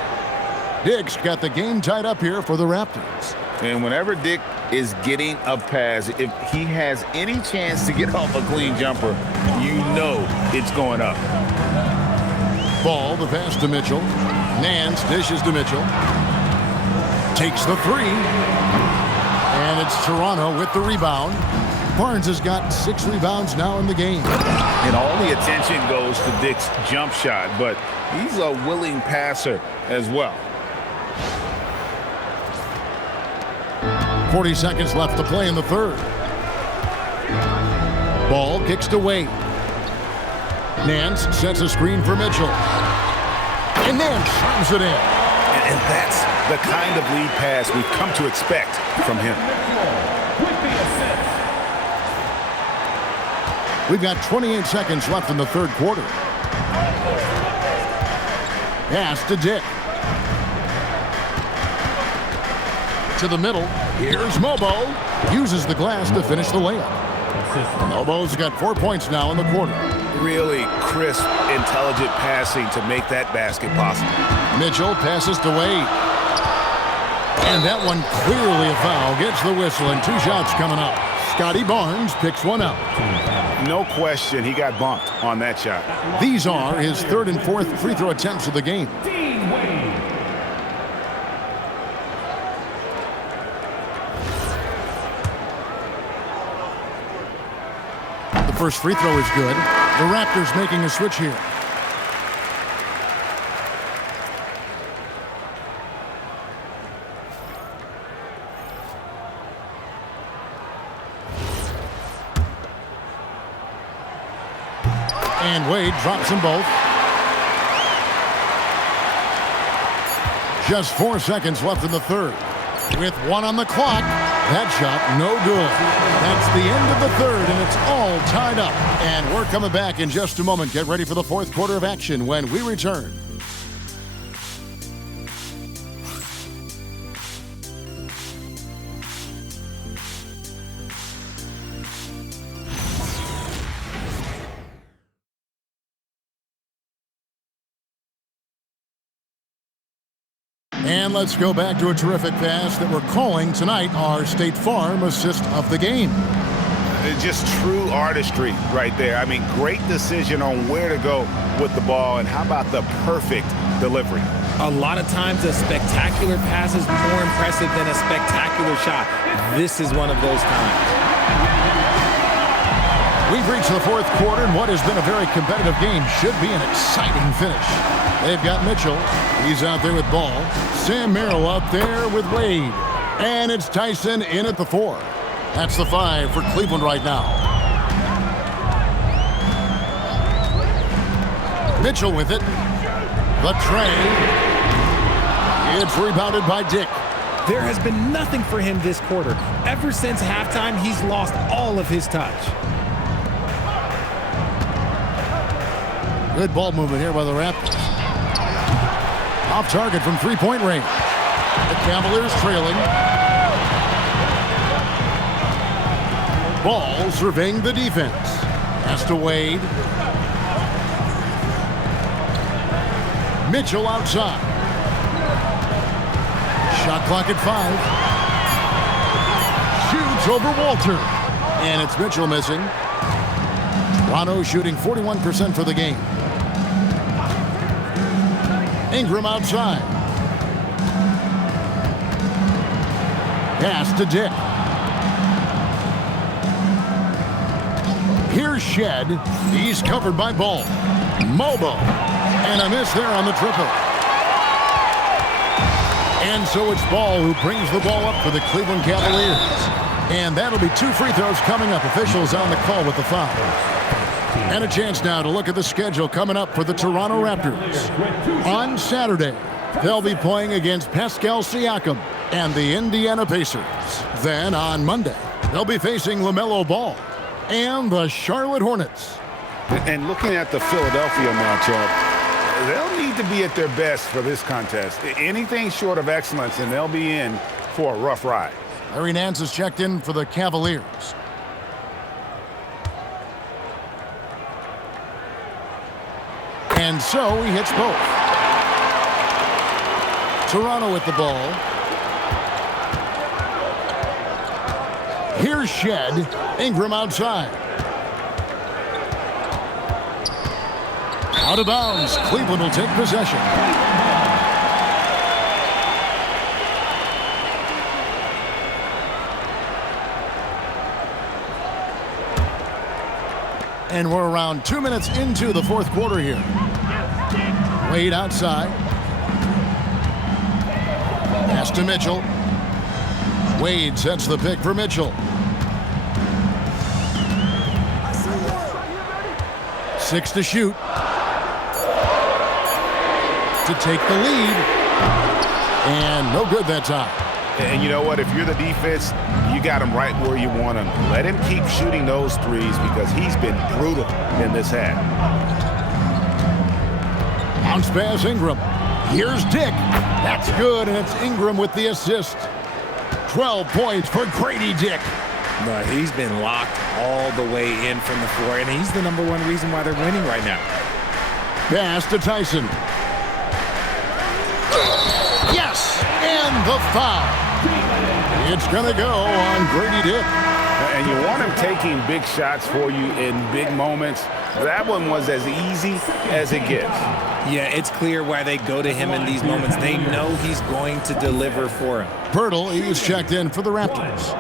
Dick's got the game tied up here for the Raptors. And whenever Dick is getting a pass, if he has any chance to get off a clean jumper, you know it's going up. Ball, the pass to Mitchell. Nance dishes to Mitchell. Takes the 3. And it's Toronto with the rebound. Barnes has got 6 rebounds now in the game. And all the attention goes to Dick's jump shot, but he's a willing passer as well. 40 seconds left to play in the third. Ball kicks to Wade. Nance sets a screen for Mitchell. And Nance slams it in. And that's the kind of lead pass we've come to expect from him. We've got 28 seconds left in the third quarter. Pass to Dick. To the middle. Here's Mobo. Uses the glass to finish the layup. Mobo's got 4 points now in the quarter. Really crisp, intelligent passing to make that basket possible. Mitchell passes to Wade. And that one clearly a foul. Gets the whistle and 2 shots coming up. Scottie Barnes picks one up. No question he got bumped on that shot. These are his 3rd and 4th free throw attempts of the game. The first free throw is good. The Raptors making a switch here. And Wade drops them both. Just 4 seconds left in the third. With 1 on the clock, that shot no good. That's the end of the third, and it's all tied up. And we're coming back in just a moment. Get ready for the fourth quarter of action when we return. And let's go back to a terrific pass that we're calling tonight our State Farm assist of the game. It's just true artistry right there. I mean, great decision on where to go with the ball, and how about the perfect delivery? A lot of times a spectacular pass is more impressive than a spectacular shot. This is one of those times. We've reached the fourth quarter, and what has been a very competitive game should be an exciting finish. They've got Mitchell. He's out there with ball. Sam Merrill out there with Wade. And it's Tyson in at the 4. That's the 5 for Cleveland right now. Mitchell with it. The tray. It's rebounded by Dick. There has been nothing for him this quarter. Ever since halftime, he's lost all of his touch. Good ball movement here by the Raptors. Off target from three-point range. The Cavaliers trailing. Ball surveying the defense. Pass to Wade. Mitchell outside. Shot clock at 5. Shoots over Walter. And it's Mitchell missing. Toronto shooting 41% for the game. Ingram outside. Pass to Dick. Here's Shed. He's covered by Ball. Mobo. And a miss there on the triple. And so it's Ball who brings the ball up for the Cleveland Cavaliers. And that'll be 2 free throws coming up. Officials on the call with the foul. And a chance now to look at the schedule coming up for the Toronto Raptors. On Saturday, they'll be playing against Pascal Siakam and the Indiana Pacers. Then on Monday, they'll be facing LaMelo Ball and the Charlotte Hornets. And looking at the Philadelphia matchup, they'll need to be at their best for this contest. Anything short of excellence, and they'll be in for a rough ride. Larry Nance is checked in for the Cavaliers. And so he hits both. Toronto with the ball. Here's Shed. Ingram outside. Out of bounds. Cleveland will take possession. And we're around 2 minutes into the fourth quarter here. Wade outside. Pass to Mitchell. Wade sets the pick for Mitchell. 6 to shoot. To take the lead. And no good that time. And you know what? If you're the defense, you got him right where you want him. Let him keep shooting those threes because he's been brutal in this half. Bounce pass Ingram. Here's Dick. That's good, and it's Ingram with the assist. 12 points for Grady Dick. No, he's been locked all the way in from the floor, and he's the #1 reason why they're winning right now. Pass to Tyson. Yes, and the foul. It's going to go on Grady Dick. And you want him taking big shots for you in big moments. That one was as easy as it gets. Yeah, it's clear why they go to him in these moments. They know he's going to deliver for him. Pirtle, he's checked in for the Raptors.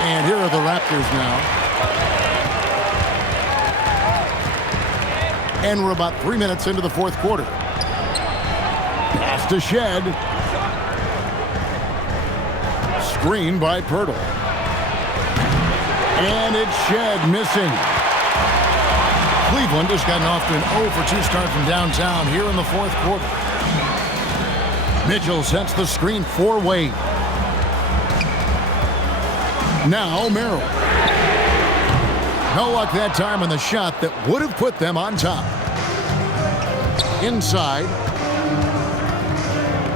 And here are the Raptors now. And we're about 3 minutes into the fourth quarter. Pass to Shed. Screen by Pirtle. And it's Shed missing. Cleveland has gotten off to an 0-for-2 start from downtown here in the fourth quarter. Mitchell sets the screen for Wade. Now Merrill. No luck that time on the shot that would have put them on top. Inside.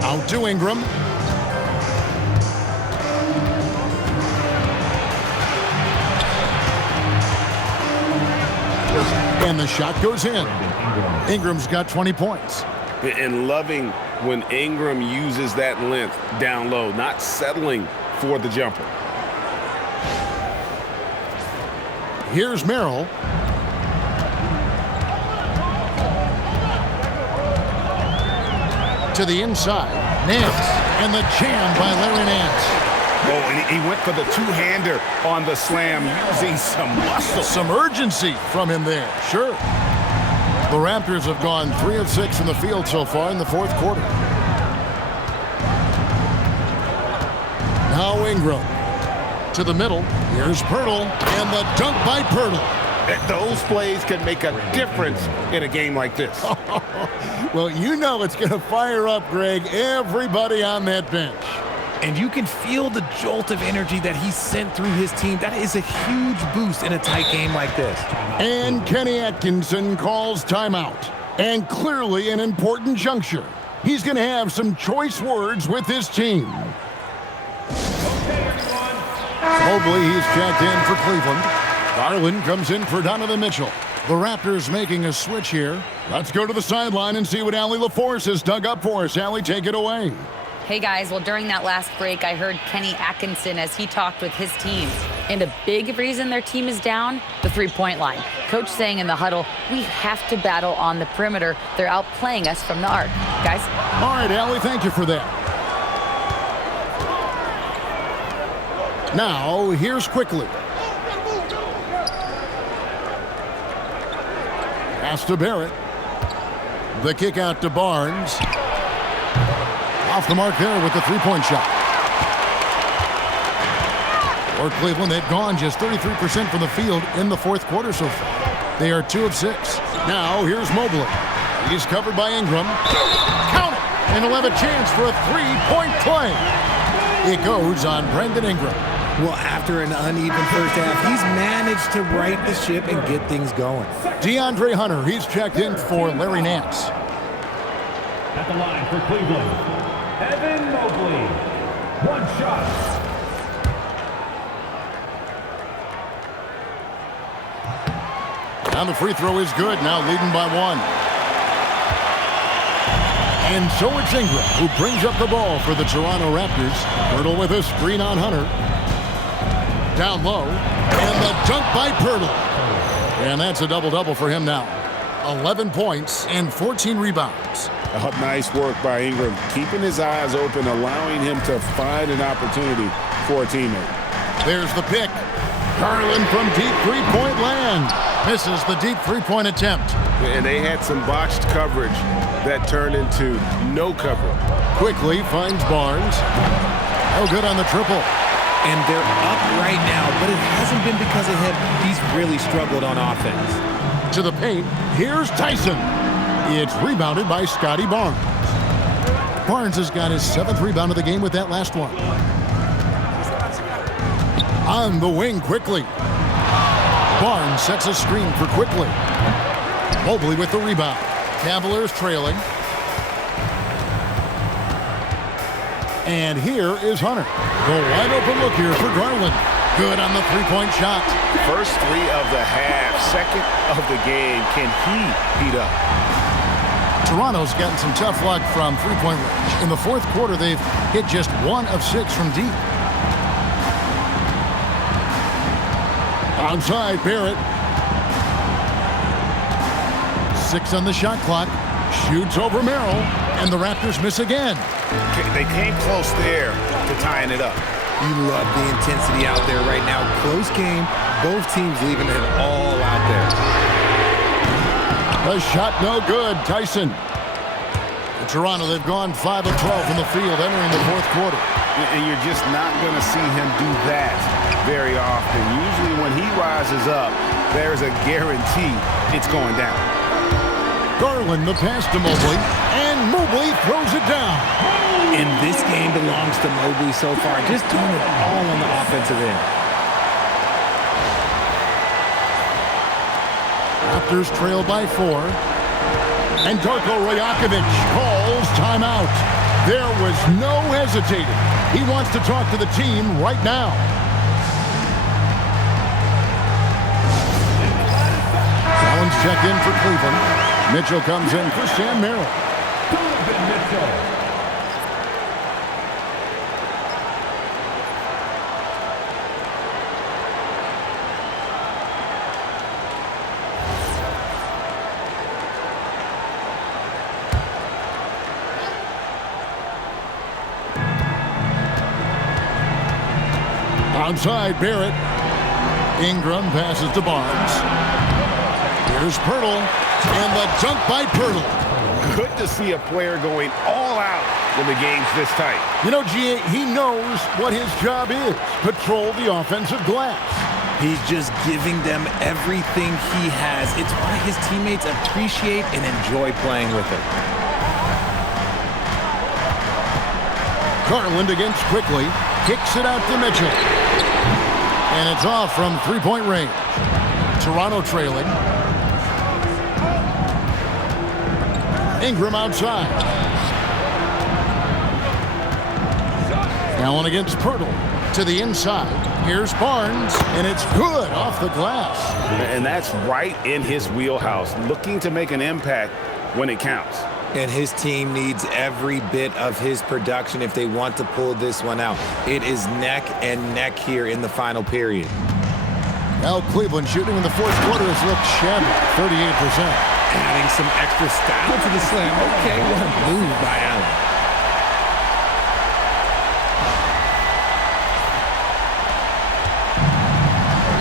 Out to Ingram. And the shot goes in. Ingram's got 20 points. And loving when Ingram uses that length down low, not settling for the jumper. Here's Merrill. To the inside. Nance. And the jam by Larry Nance. Oh, and he went for the two-hander on the slam using some muscle. Some urgency from him there. Sure. The Raptors have gone 3 of 6 from the field so far in the fourth quarter. Now Ingram. To the middle. Here's Pirtle. And the dunk by Pirtle. Those plays can make a difference in a game like this. Well, you know it's going to fire up, Greg, everybody on that bench. And you can feel the jolt of energy that he sent through his team. That is a huge boost in a tight game like this. And Kenny Atkinson calls timeout. And clearly an important juncture. He's going to have some choice words with his team. Mobley, he's checked in for Cleveland. Garland comes in for Donovan Mitchell. The Raptors making a switch here. Let's go to the sideline and see what Allie LaForce has dug up for us. Allie, take it away. Hey guys, well during that last break, I heard Kenny Atkinson as he talked with his team. And a big reason their team is down, the three-point line. Coach saying in the huddle, we have to battle on the perimeter. They're outplaying us from the arc. Guys? All right, Allie, thank you for that. Now, here's Quickly. Pass to Barrett. The kick out to Barnes. Off the mark there with the three-point shot. For Cleveland, they've gone just 33% from the field in the fourth quarter so far. They are 2 of 6. Now, here's Mobley. He's covered by Ingram. Count it! And he'll have a chance for a three-point play. It goes on Brandon Ingram. Well, after an uneven first half, he's managed to right the ship and get things going. DeAndre Hunter, he's checked in for Larry Nance. At the line for Cleveland, Evan Mobley. 1 shot. And the free throw is good, now leading by 1. And so it's Ingram who brings up the ball for the Toronto Raptors. Pirtle with a screen on Hunter. Down low, and the dunk by Pirtle. And that's a double-double for him now. 11 points and 14 rebounds. Nice work by Ingram, keeping his eyes open, allowing him to find an opportunity for a teammate. There's the pick. Garland from deep three-point land. Misses the deep three-point attempt. And they had some botched coverage that turned into no coverage. Quickly finds Barnes. No good on the triple. And they're up right now, but it hasn't been because of him. He's really struggled on offense. To the paint, here's Tyson. It's rebounded by Scottie Barnes. Barnes has got his 7th rebound of the game with that last one. On the wing quickly. Barnes sets a screen for Quickly. Mobley with the rebound. Cavaliers trailing. And here is Hunter. The wide open look here for Garland. Good on the three-point shot. First 3 of the half, 2nd of the game. Can he heat up? Toronto's gotten some tough luck from three-point range. In the fourth quarter, they've hit just 1 of 6 from deep. Outside, Barrett. 6 on the shot clock. Shoots over Merrill, and the Raptors miss again. They came close there to tying it up. You love the intensity out there right now. Close game. Both teams leaving it all out there. The shot no good. Tyson. In Toronto, they've gone 5 of 12 from the field entering the fourth quarter. And you're just not going to see him do that very often. Usually when he rises up, there's a guarantee it's going down. Garland, the pass to Mobley, and Mobley throws it down. And this game belongs to Mobley so far, just doing it all on the offensive end. Raptors trail by 4. And Darko Rajakovic calls timeout. There was no hesitating. He wants to talk to the team right now. Allen's checked in for Cleveland. Mitchell comes in for Sam Merrill. Donovan Mitchell. Outside, Barrett. Ingram passes to Barnes. Here's Pirtle, and the dunk by Pirtle. Good to see a player going all out when the game's this tight. You know, G.A., he knows what his job is. Patrol the offensive glass. He's just giving them everything he has. It's why his teammates appreciate and enjoy playing with him. Garland against Quickly. Kicks it out to Mitchell. And it's off from three-point range. Toronto trailing. Ingram outside. Allen against Pirtle to the inside. Here's Barnes, and it's good off the glass. And that's right in his wheelhouse, looking to make an impact when it counts. And his team needs every bit of his production if they want to pull this one out. It is neck and neck here in the final period. Now Cleveland shooting in the fourth quarter has looked shabby, 38%. Adding some extra style to the slam. Okay, what a move by Allen.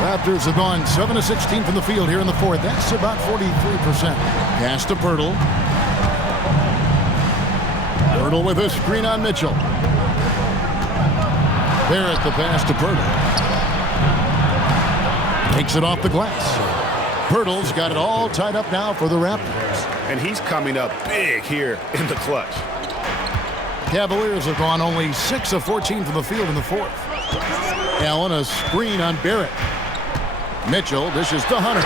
Raptors have gone 7 of 16 from the field here in the fourth. That's about 43%. Pass to Pirtle. Pirtle with a screen on Mitchell. Barrett the pass to Pirtle. Takes it off the glass. Pirtle's got it all tied up now for the Raptors. And he's coming up big here in the clutch. Cavaliers have gone only 6 of 14 from the field in the fourth. Allen a screen on Barrett. Mitchell dishes to Hunter.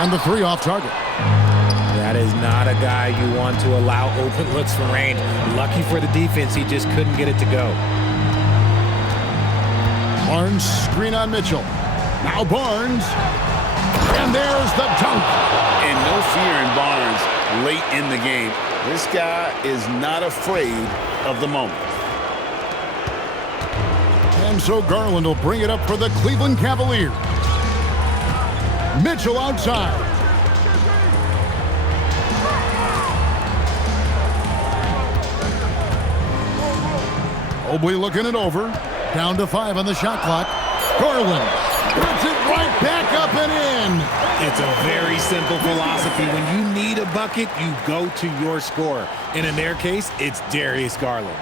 And the three off target. That is not a guy you want to allow open looks from range. Lucky for the defense, he just couldn't get it to go. Barnes screen on Mitchell. Now Barnes. And there's the dunk. And no fear in Barnes late in the game. This guy is not afraid of the moment. And so Garland will bring it up for the Cleveland Cavaliers. Mitchell outside. Mobley looking it over. Down to 5 on the shot clock. Garland puts it right back up and in. It's a very simple philosophy. When you need a bucket, you go to your scorer. And in their case, it's Darius Garland.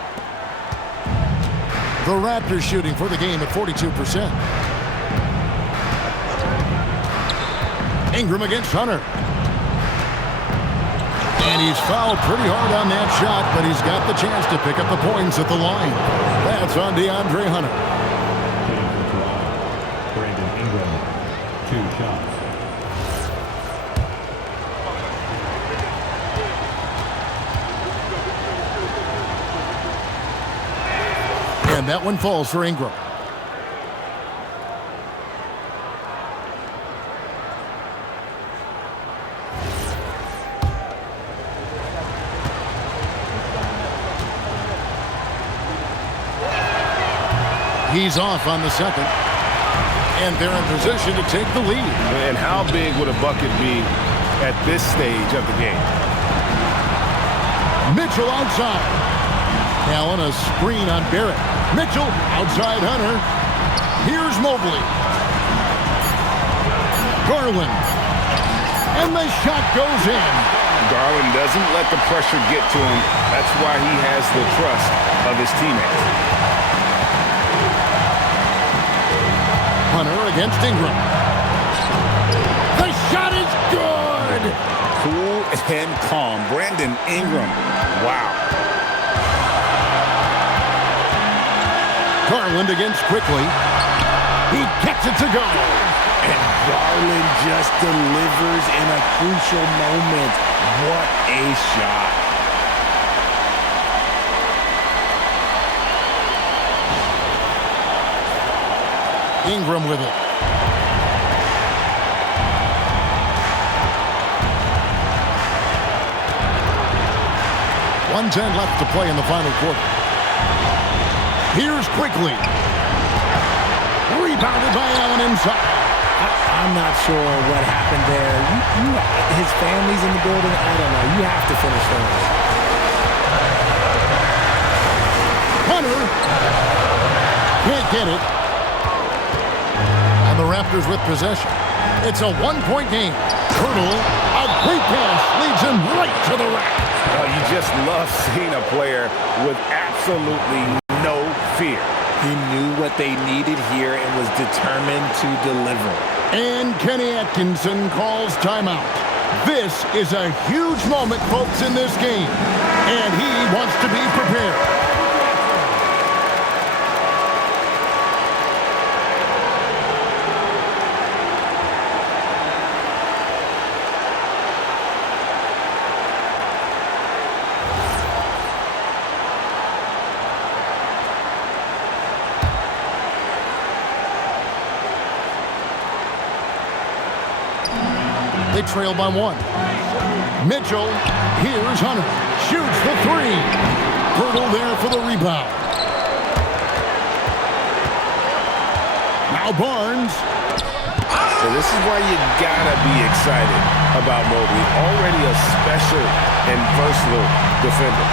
The Raptors shooting for the game at 42%. Ingram against Hunter. And he's fouled pretty hard on that shot, but he's got the chance to pick up the points at the line. That's on DeAndre Hunter. Brandon Ingram, 2 shots. And that one falls for Ingram. He's off on the second. And they're in position to take the lead. And how big would a bucket be at this stage of the game? Mitchell outside. Allen a screen on Barrett. Mitchell outside Hunter. Here's Mobley. Garland. And the shot goes in. Garland doesn't let the pressure get to him. That's why he has the trust of his teammates. Hunter against Ingram. The shot is good. Cool and calm. Brandon Ingram. Wow. Garland against Quickly. He gets it to go. And Garland just delivers in a crucial moment. What a shot. Ingram with it. .110 left to play in the final quarter. Here's Quickly. Rebounded by Allen inside. I'm not sure what happened there. His family's in the building. I don't know. You have to finish those. Hunter can't get it. And the Raptors with possession. It's a one-point game. Pirtle, a great pass, leads him right to the rack. You just love seeing a player with absolutely no fear. He knew what they needed here and was determined to deliver. And Kenny Atkinson calls timeout. This is a huge moment, folks, in this game. And he wants to be prepared. trail by 1. Mitchell, here's Hunter. Shoots the 3. Pirtle there for the rebound. Now Barnes. So this is why you gotta be excited about Mobley. Already a special and versatile defender.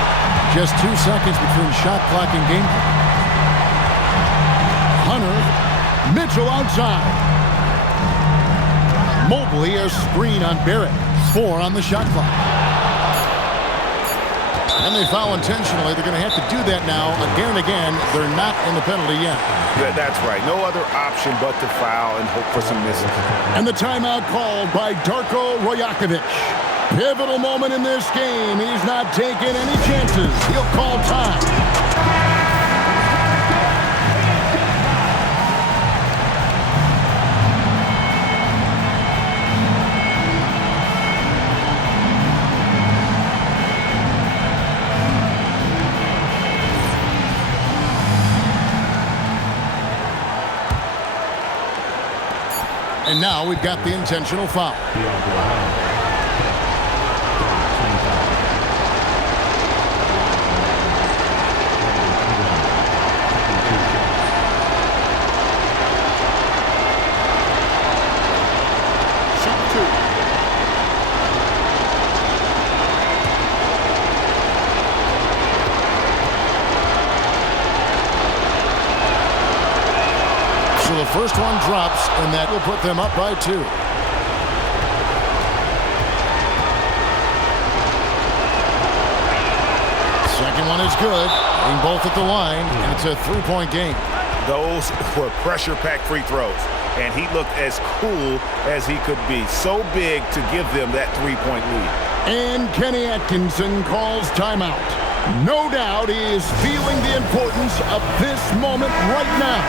Just 2 seconds between shot clock and game clock. Hunter, Mitchell outside. Mobley a screen on Barrett. 4 on the shot clock. And they foul intentionally. They're going to have to do that now again and again. They're not in the penalty yet. That's right. No other option but to foul and hope for some misses. And the timeout called by Darko Rajakovic. Pivotal moment in this game. He's not taking any chances. He'll call time. And now we've got the intentional foul. So the first one drops, and that will put them up by 2. Second one is good. Being both at the line, and it's a 3-point game. Those were pressure-packed free throws, and he looked as cool as he could be. So big to give them that 3-point lead. And Kenny Atkinson calls timeout. No doubt he is feeling the importance of this moment right now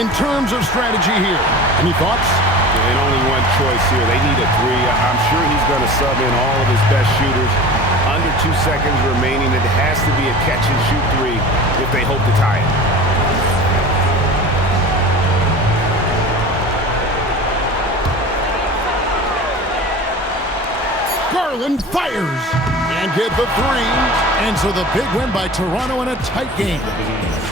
in terms of strategy here. Any thoughts? And only one choice here. They need a 3. I'm sure he's going to sub in all of his best shooters. Under 2 seconds remaining. It has to be a catch-and-shoot 3 if they hope to tie it. Garland fires and get the 3. And so the big win by Toronto in a tight game.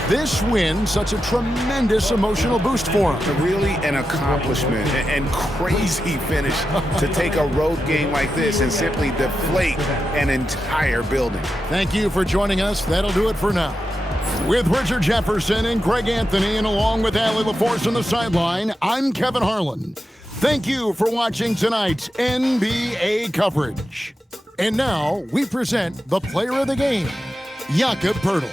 This win, such a tremendous emotional boost for them. Really an accomplishment and crazy finish to take a road game like this and simply deflate an entire building. Thank you for joining us. That'll do it for now. With Richard Jefferson and Greg Anthony, and along with Allie LaForce on the sideline, I'm Kevin Harlan. Thank you for watching tonight's NBA coverage. And now we present the player of the game, Jakob Poeltl.